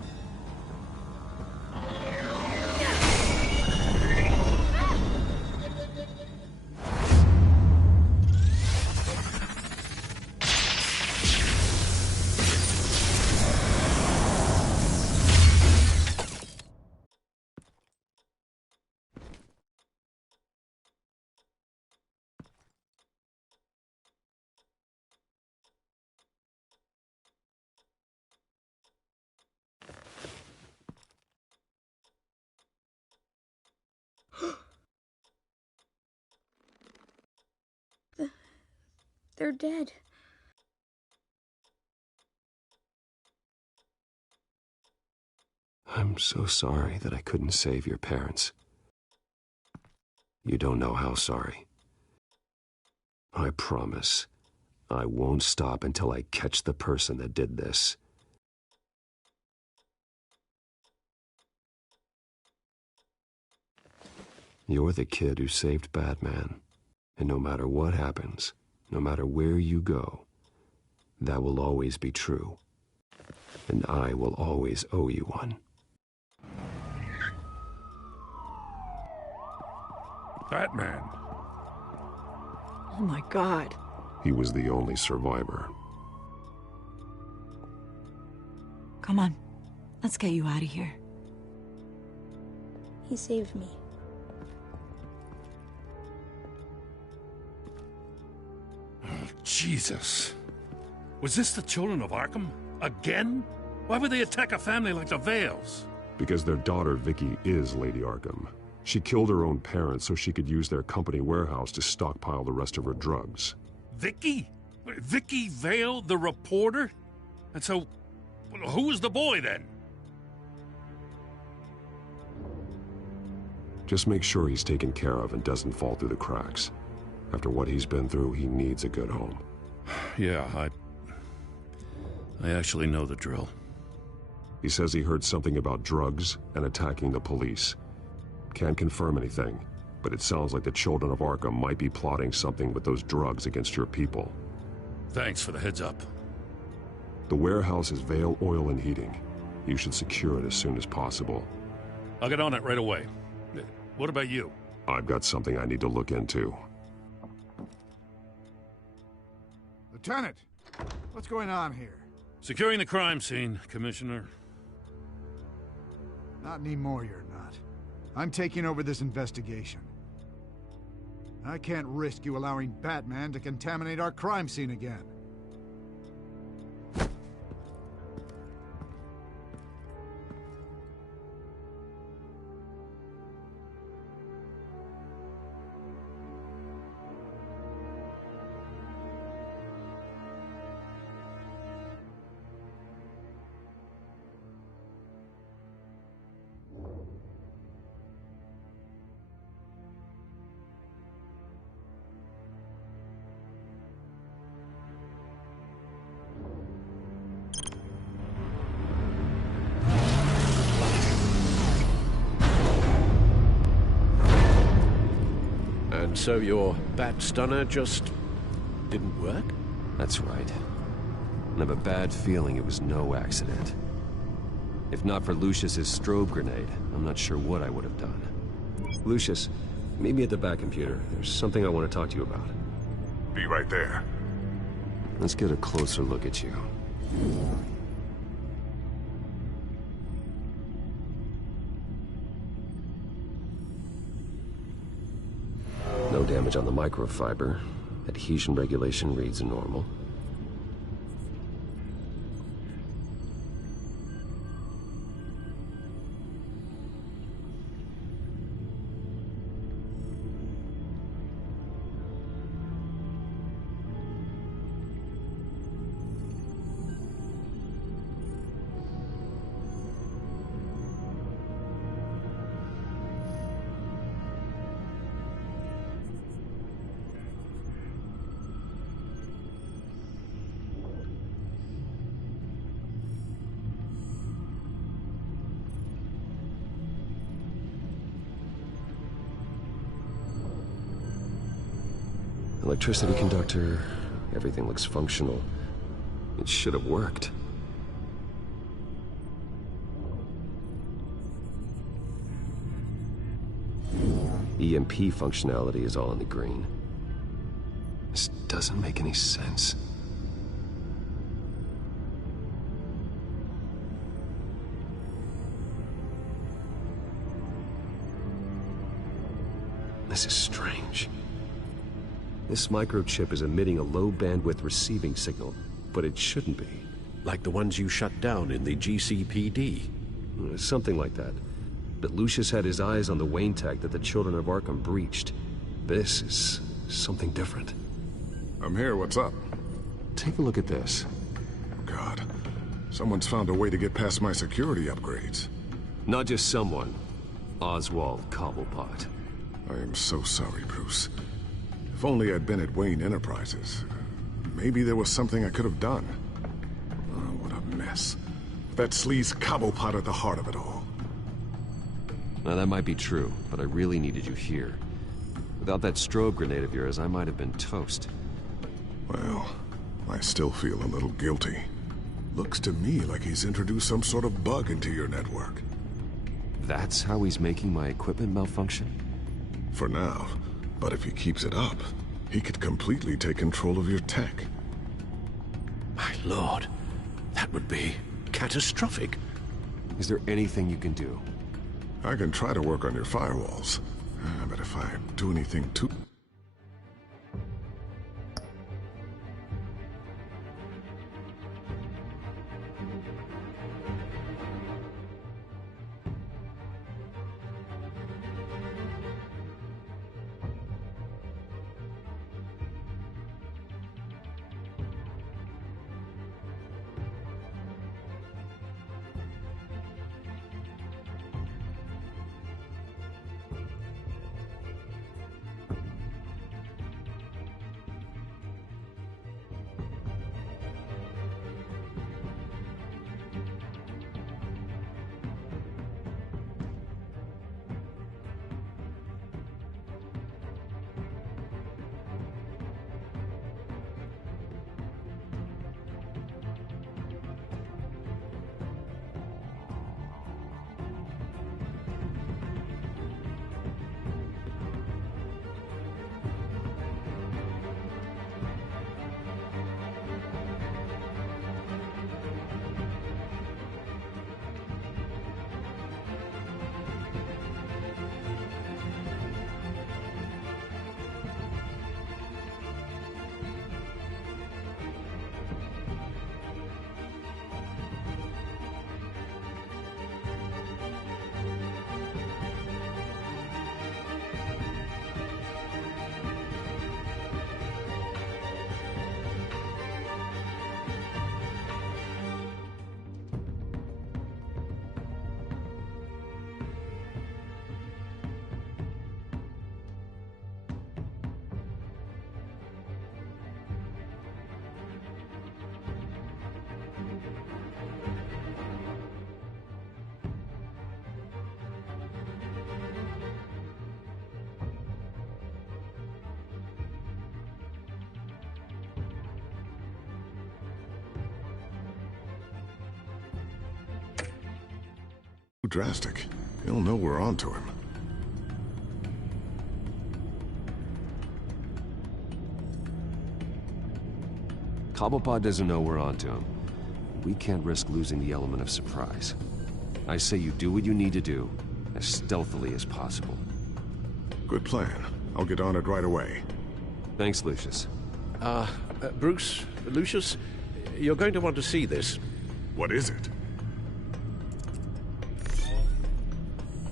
They're dead. I'm so sorry that I couldn't save your parents. You don't know how sorry. I promise, I won't stop until I catch the person that did this. You're the kid who saved Batman. And no matter what happens, no matter where you go, that will always be true. And I will always owe you one. Batman. Oh my God. He was the only survivor. Come on. Let's get you out of here. He saved me. Oh, Jesus. Was this the children of Arkham? Again? Why would they attack a family like the Vales? Because their daughter, Vicky, is Lady Arkham. She killed her own parents so she could use their company warehouse to stockpile the rest of her drugs. Vicky? Vicky Vale, the reporter? And so, who was the boy then? Just make sure he's taken care of and doesn't fall through the cracks. After what he's been through, he needs a good home. Yeah, I actually know the drill. He says he heard something about drugs and attacking the police. Can't confirm anything, but it sounds like the children of Arkham might be plotting something with those drugs against your people. Thanks for the heads up. The warehouse is Vale Oil and Heating. You should secure it as soon as possible. I'll get on it right away. What about you? I've got something I need to look into. Lieutenant, what's going on here? Securing the crime scene, Commissioner. Not anymore, you're not. I'm taking over this investigation. I can't risk you allowing Batman to contaminate our crime scene again. So your bat stunner just didn't work? That's right. I have a bad feeling it was no accident. If not for Lucius's strobe grenade, I'm not sure what I would have done. Lucius, meet me at the back computer. There's something I want to talk to you about. Be right there. Let's get a closer look at you. No damage on the microfiber. Adhesion regulation reads normal. Electricity conductor, everything looks functional. It should have worked. EMP functionality is all in the green. This doesn't make any sense. This is strange. This microchip is emitting a low-bandwidth receiving signal, but it shouldn't be. Like the ones you shut down in the GCPD? Something like that. But Lucius had his eyes on the Wayne tag that the children of Arkham breached. This is something different. I'm here, what's up? Take a look at this. God, someone's found a way to get past my security upgrades. Not just someone. Oswald Cobblepot. I am so sorry, Bruce. If only I'd been at Wayne Enterprises. Maybe there was something I could have done. Oh, what a mess. That sleaze Cobblepot at the heart of it all. Now that might be true, but I really needed you here. Without that strobe grenade of yours, I might have been toast. Well, I still feel a little guilty. Looks to me like he's introduced some sort of bug into your network. That's how he's making my equipment malfunction? For now. But if he keeps it up, he could completely take control of your tech. My lord, that would be catastrophic. Is there anything you can do? I can try to work on your firewalls. But if I do anything too... drastic. He'll know we're onto him. Cobblepot doesn't know we're onto him. We can't risk losing the element of surprise. I say you do what you need to do, as stealthily as possible. Good plan. I'll get on it right away. Thanks, Lucius. Bruce, Lucius, you're going to want to see this. What is it?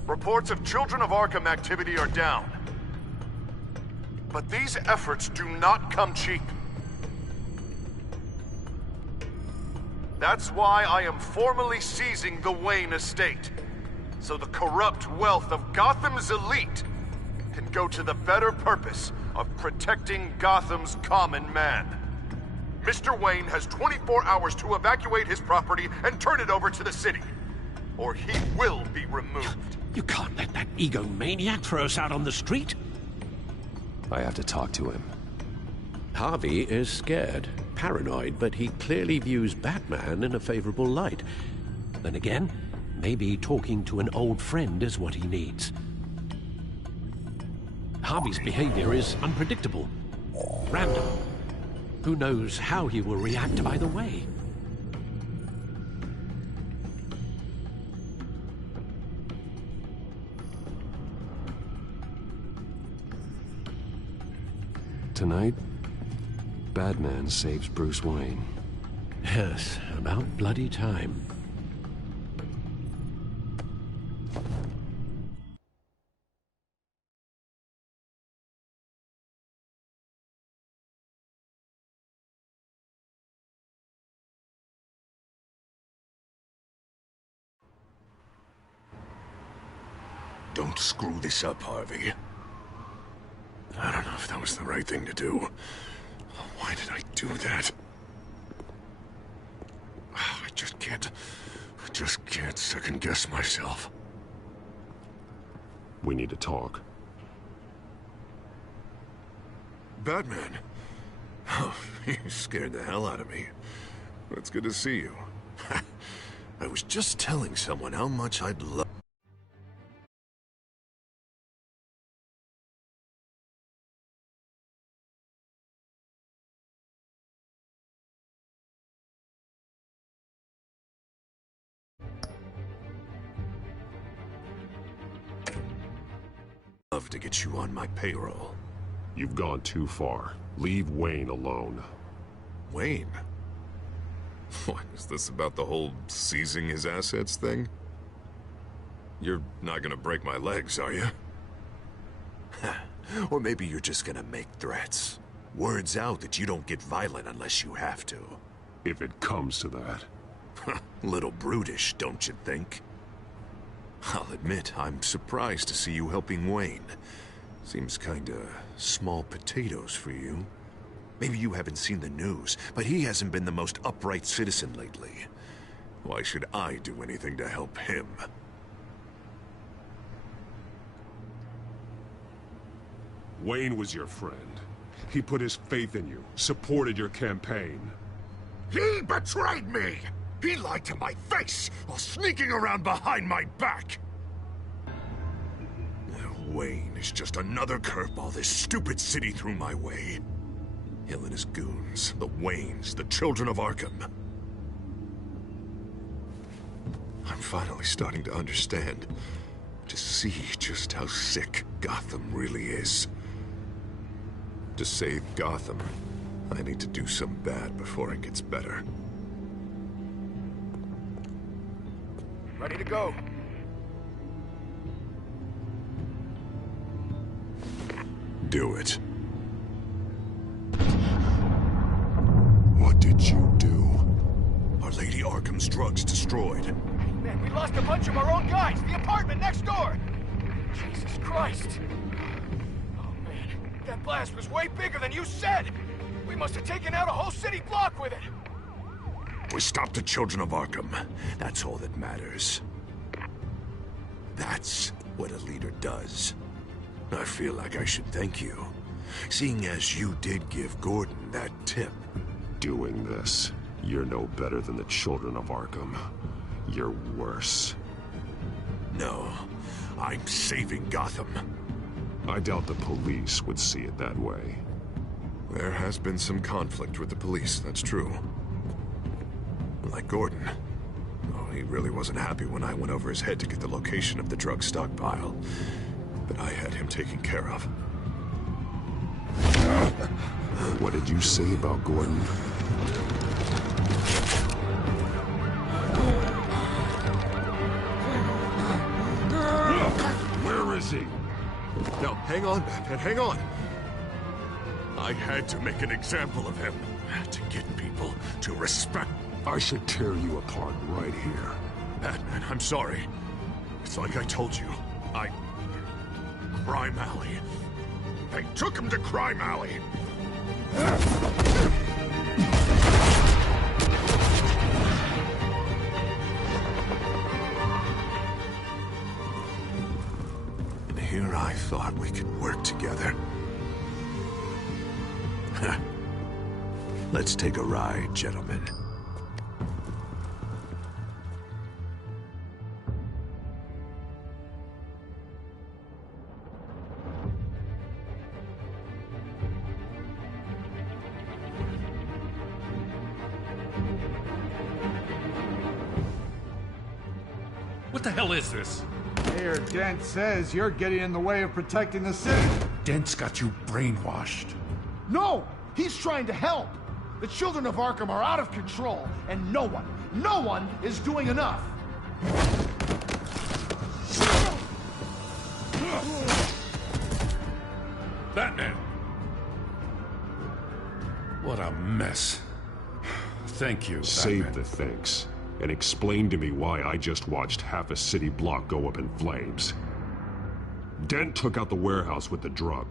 Reports of Children of Arkham activity are down. But these efforts do not come cheap. That's why I am formally seizing the Wayne estate, so the corrupt wealth of Gotham's elite can go to the better purpose of protecting Gotham's common man. Mr. Wayne has 24 hours to evacuate his property and turn it over to the city, or he will be removed. You can't let that egomaniac throw us out on the street. I have to talk to him. Harvey is scared, paranoid, but he clearly views Batman in a favorable light. Then again, maybe talking to an old friend is what he needs. Harvey's behavior is unpredictable, random. Who knows how he will react either way? Tonight, Batman saves Bruce Wayne. Yes, about bloody time. Don't screw this up, Harvey. I don't know if that was the right thing to do. Why did I do that? I just can't second guess myself. We need to talk. Batman. Oh, you scared the hell out of me. It's good to see you. I was just telling someone how much I'd love to get you on my payroll. You've gone too far. Leave Wayne alone. Wayne? What, is this about the whole seizing his assets thing? You're not gonna break my legs, are you? Or maybe you're just gonna make threats. Words out that you don't get violent unless you have to. If it comes to that. Little brutish, don't you think? I'll admit, I'm surprised to see you helping Wayne. Seems kinda small potatoes for you. Maybe you haven't seen the news, but he hasn't been the most upright citizen lately. Why should I do anything to help him? Wayne was your friend. He put his faith in you, supported your campaign. He betrayed me! He lied to my face while sneaking around behind my back! Wayne is just another curveball this stupid city threw my way. Hill and his goons, the Waynes, the children of Arkham. I'm finally starting to understand, to see just how sick Gotham really is. To save Gotham, I need to do some bad before it gets better. Ready to go. Do it. What did you do? Our Lady Arkham's drugs destroyed. Man, we lost a bunch of our own guys. The apartment next door. Jesus Christ. Oh, man. That blast was way bigger than you said. We must have taken out a whole city block with it. We stopped the children of Arkham. That's all that matters. That's what a leader does. I feel like I should thank you, seeing as you did give Gordon that tip. Doing this, you're no better than the children of Arkham. You're worse. No, I'm saving Gotham. I doubt the police would see it that way. There has been some conflict with the police, that's true. Like Gordon. Oh, he really wasn't happy when I went over his head to get the location of the drug stockpile. But I had him taken care of. What did you say about Gordon? Where is he? No, hang on, Batman, hang on. I had to make an example of him. To get people to respect. I should tear you apart right here. Batman, I'm sorry. It's like I told you. Crime Alley. They took him to Crime Alley. And here I thought we could work together. Let's take a ride, gentlemen. What the hell is this? Mayor Dent says you're getting in the way of protecting the city. Dent's got you brainwashed. No! He's trying to help! The children of Arkham are out of control, and no one is doing enough! Batman! What a mess. Thank you, Save Batman. the thanks, and explain to me why I just watched half a city block go up in flames. Dent took out the warehouse with the drug.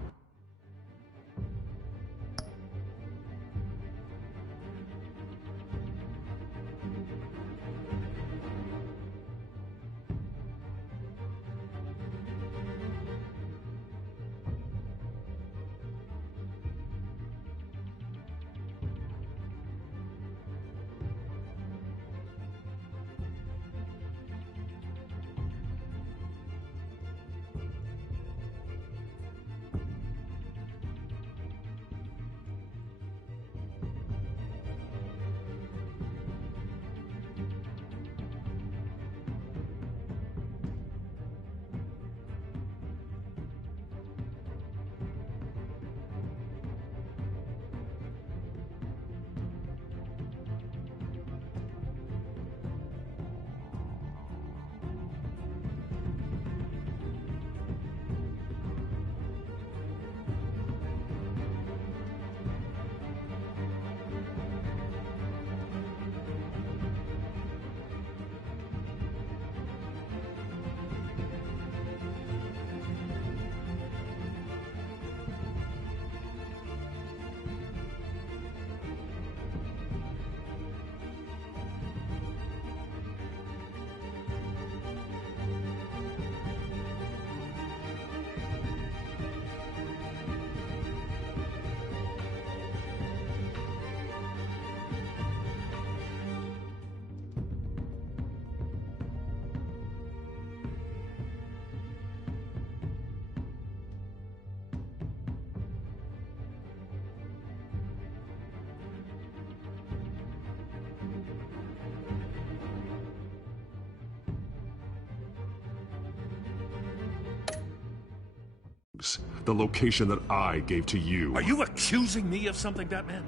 drugs. The location that I gave to you. Are you accusing me of something, Batman?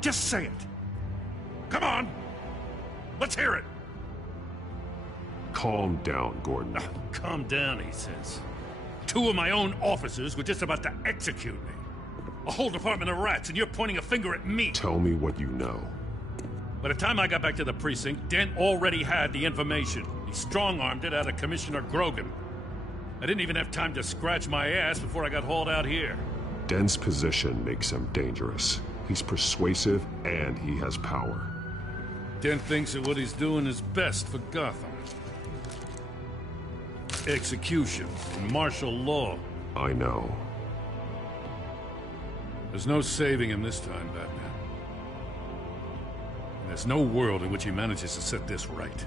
Just say it. Come on! Let's hear it! Calm down, Gordon. Calm down, he says. 2 of my own officers were just about to execute me. A whole department of rats, and you're pointing a finger at me. Tell me what you know. By the time I got back to the precinct, Dent already had the information. He strong-armed it out of Commissioner Grogan. I didn't even have time to scratch my ass before I got hauled out here. Dent's position makes him dangerous. He's persuasive, and he has power. Dent thinks that what he's doing is best for Gotham. Execution and martial law. I know. There's no saving him this time, Batman. And there's no world in which he manages to set this right.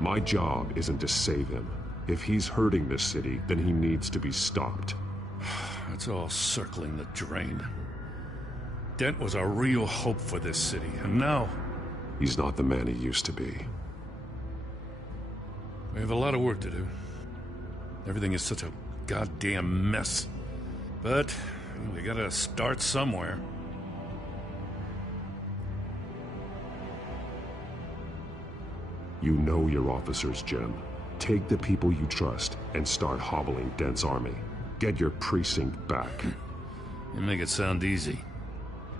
My job isn't to save him. If he's hurting this city, then he needs to be stopped. It's all circling the drain. Dent was a real hope for this city, and now... He's not the man he used to be. We have a lot of work to do. Everything is such a goddamn mess. But we gotta start somewhere. You know your officers, Jim. Take the people you trust and start hobbling Dent's army. Get your precinct back. You make it sound easy.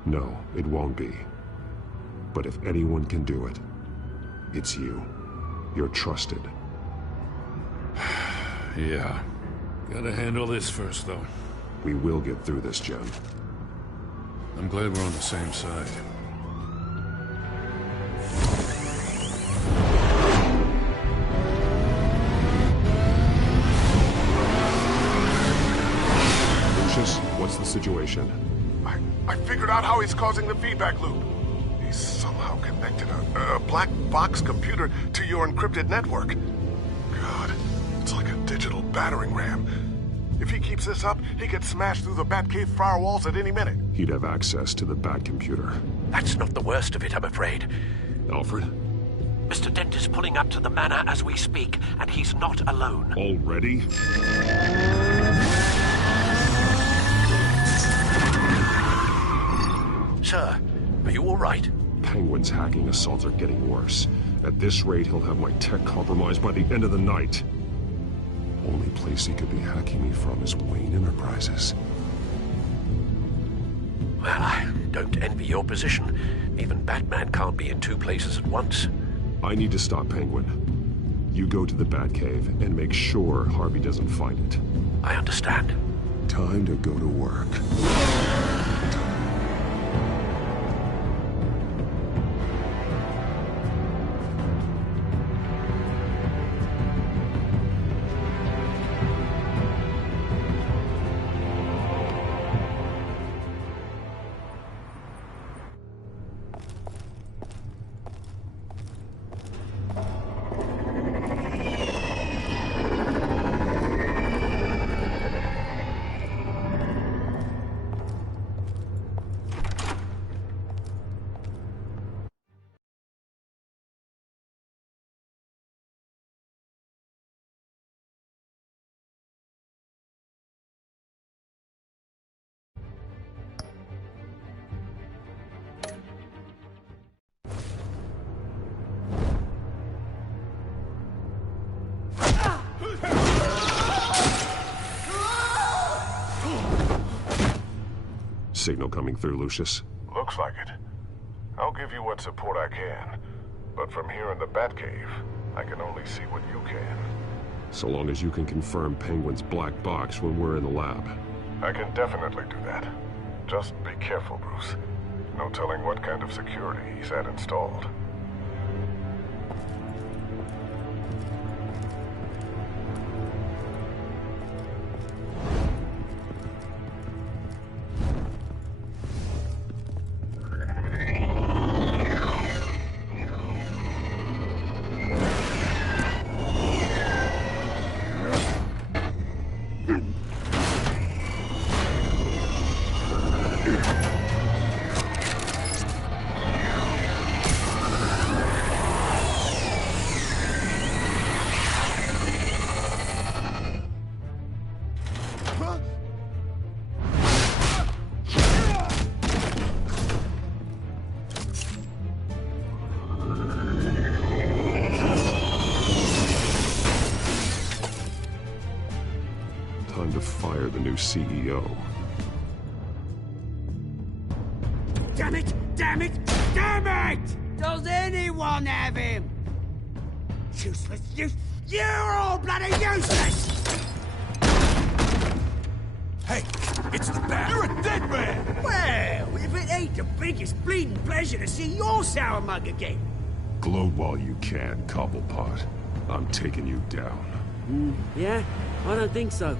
No, it won't be. But if anyone can do it, it's you. You're trusted. Yeah. Gotta handle this first, though. We will get through this, Jim. I'm glad we're on the same side. Lucius, what's the situation? I figured out how he's causing the feedback loop. He's somehow connected a black box computer to your encrypted network. God, it's like a digital battering ram. If he keeps this up, he could smash through the Batcave firewalls at any minute. He'd have access to the Bat computer. That's not the worst of it, I'm afraid. Alfred? Mr. Dent is pulling up to the manor as we speak, and he's not alone. Already? Sir, are you all right? Penguin's hacking assaults are getting worse. At this rate, he'll have my tech compromised by the end of the night. Only place he could be hacking me from is Wayne Enterprises. Well, I don't envy your position. Even Batman can't be in 2 places at once. I need to stop Penguin. You go to the Batcave and make sure Harvey doesn't find it. I understand. Time to go to work. Signal coming through, Lucius. Looks like it. I'll give you what support I can. But from here in the Batcave, I can only see what you can. So long as you can confirm Penguin's black box when we're in the lab. I can definitely do that. Just be careful, Bruce. No telling what kind of security he's had installed. time to fire the new CEO. Damn it! Damn it! Damn it! Does anyone have him? Useless, you're all bloody useless! Hey, it's the bat. You're a dead man! Well, if it ain't the biggest bleeding pleasure to see your sour mug again. Gloat while you can, Cobblepot. I'm taking you down. Yeah? I don't think so.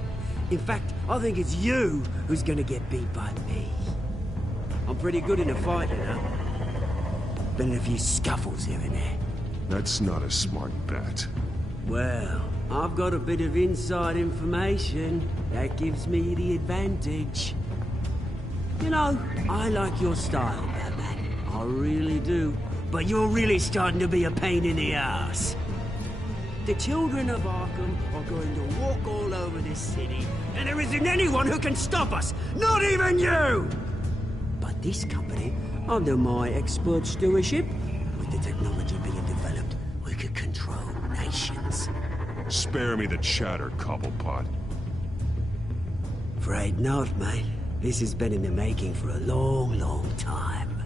In fact, I think it's you who's gonna get beat by me. I'm pretty good in a fight, you know. Been in a few scuffles here and there. That's not a smart bet. Well, I've got a bit of inside information that gives me the advantage. You know, I like your style, Batman. I really do. But you're really starting to be a pain in the ass. The children of Arkham are going to walk all over this city, and there isn't anyone who can stop us, not even you! But this company, under my expert stewardship, with the technology being developed, we could control nations. Spare me the chatter, Cobblepot. Afraid not, mate. This has been in the making for a long, long time.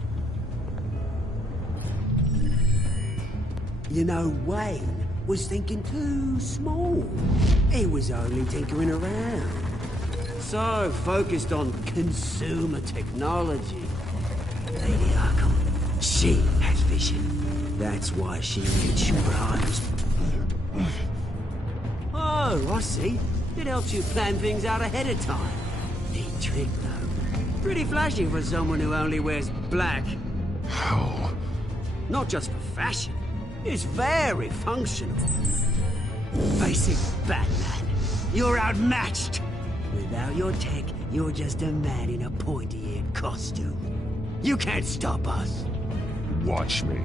You know, Wayne was thinking too small. He was only tinkering around. So focused on consumer technology. Lady Arkham, she has vision. That's why she made sure I was... Oh, I see. It helps you plan things out ahead of time. Neat trick, though. Pretty flashy for someone who only wears black. How? Not just for fashion. It's very functional. Face it, Batman. You're outmatched. Without your tech, you're just a man in a pointy-eared costume. You can't stop us. Watch me.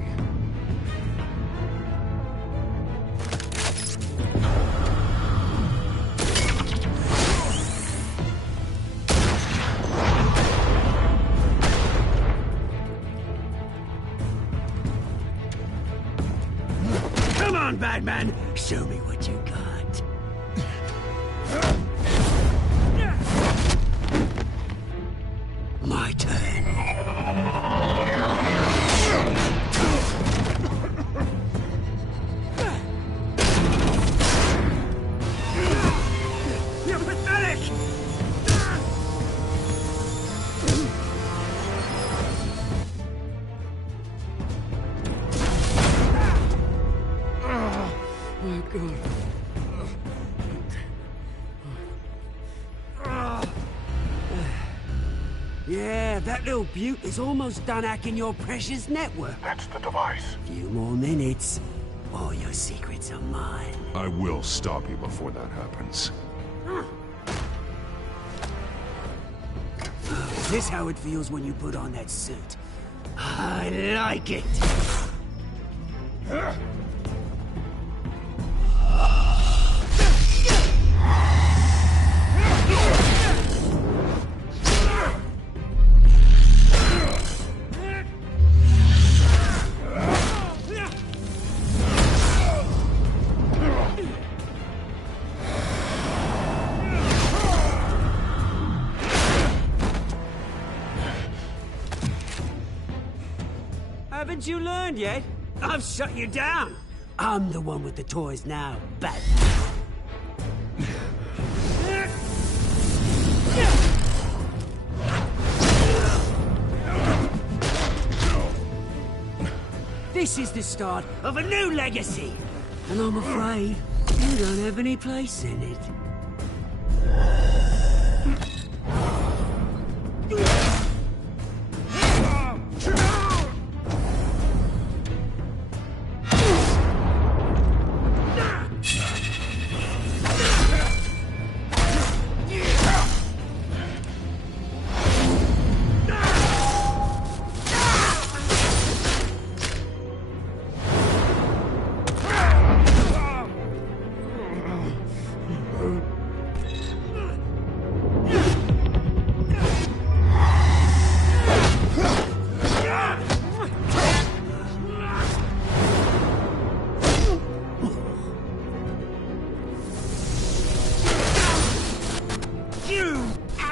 Come on, Batman! Show me what you got. My turn. You're pathetic! Oh, God. Yeah, that little beaut is almost done hacking your precious network. That's the device. Few more minutes. All your secrets are mine. I will stop you before that happens. Is this how it feels when you put on that suit? I like it! Haven't you learned yet? I've shut you down. I'm the one with the toys now, Batman. This is the start of a new legacy, and I'm afraid you don't have any place in it.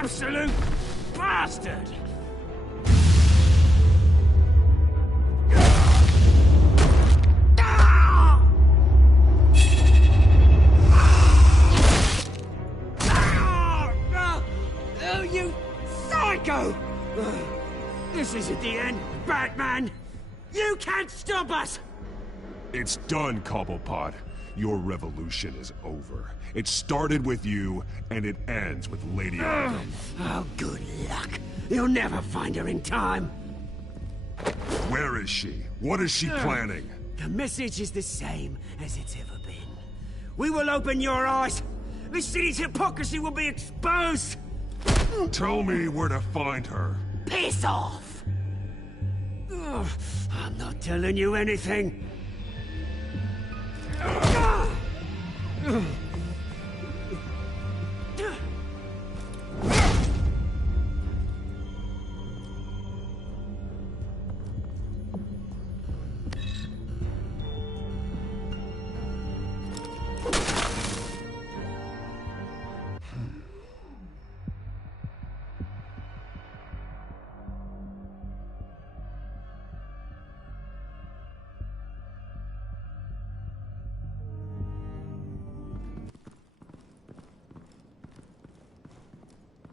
absolute bastard! Oh, you psycho! This isn't the end, Batman! You can't stop us! It's done, Cobblepot. Your revolution is over. It started with you, and it ends with Lady Arkham. Oh, good luck. You'll never find her in time. Where is she? What is she planning? The message is the same as it's ever been. We will open your eyes. The city's hypocrisy will be exposed. Tell me where to find her. Piss off! Ugh, I'm not telling you anything.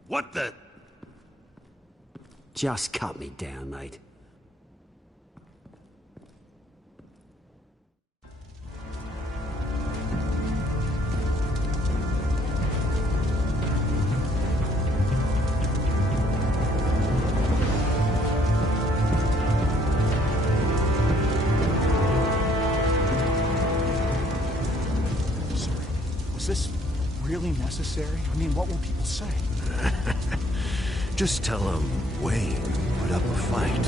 What the? Just cut me down, mate. Sorry. Was this really necessary? I mean, what will people say? Just tell him Wayne put up a fight.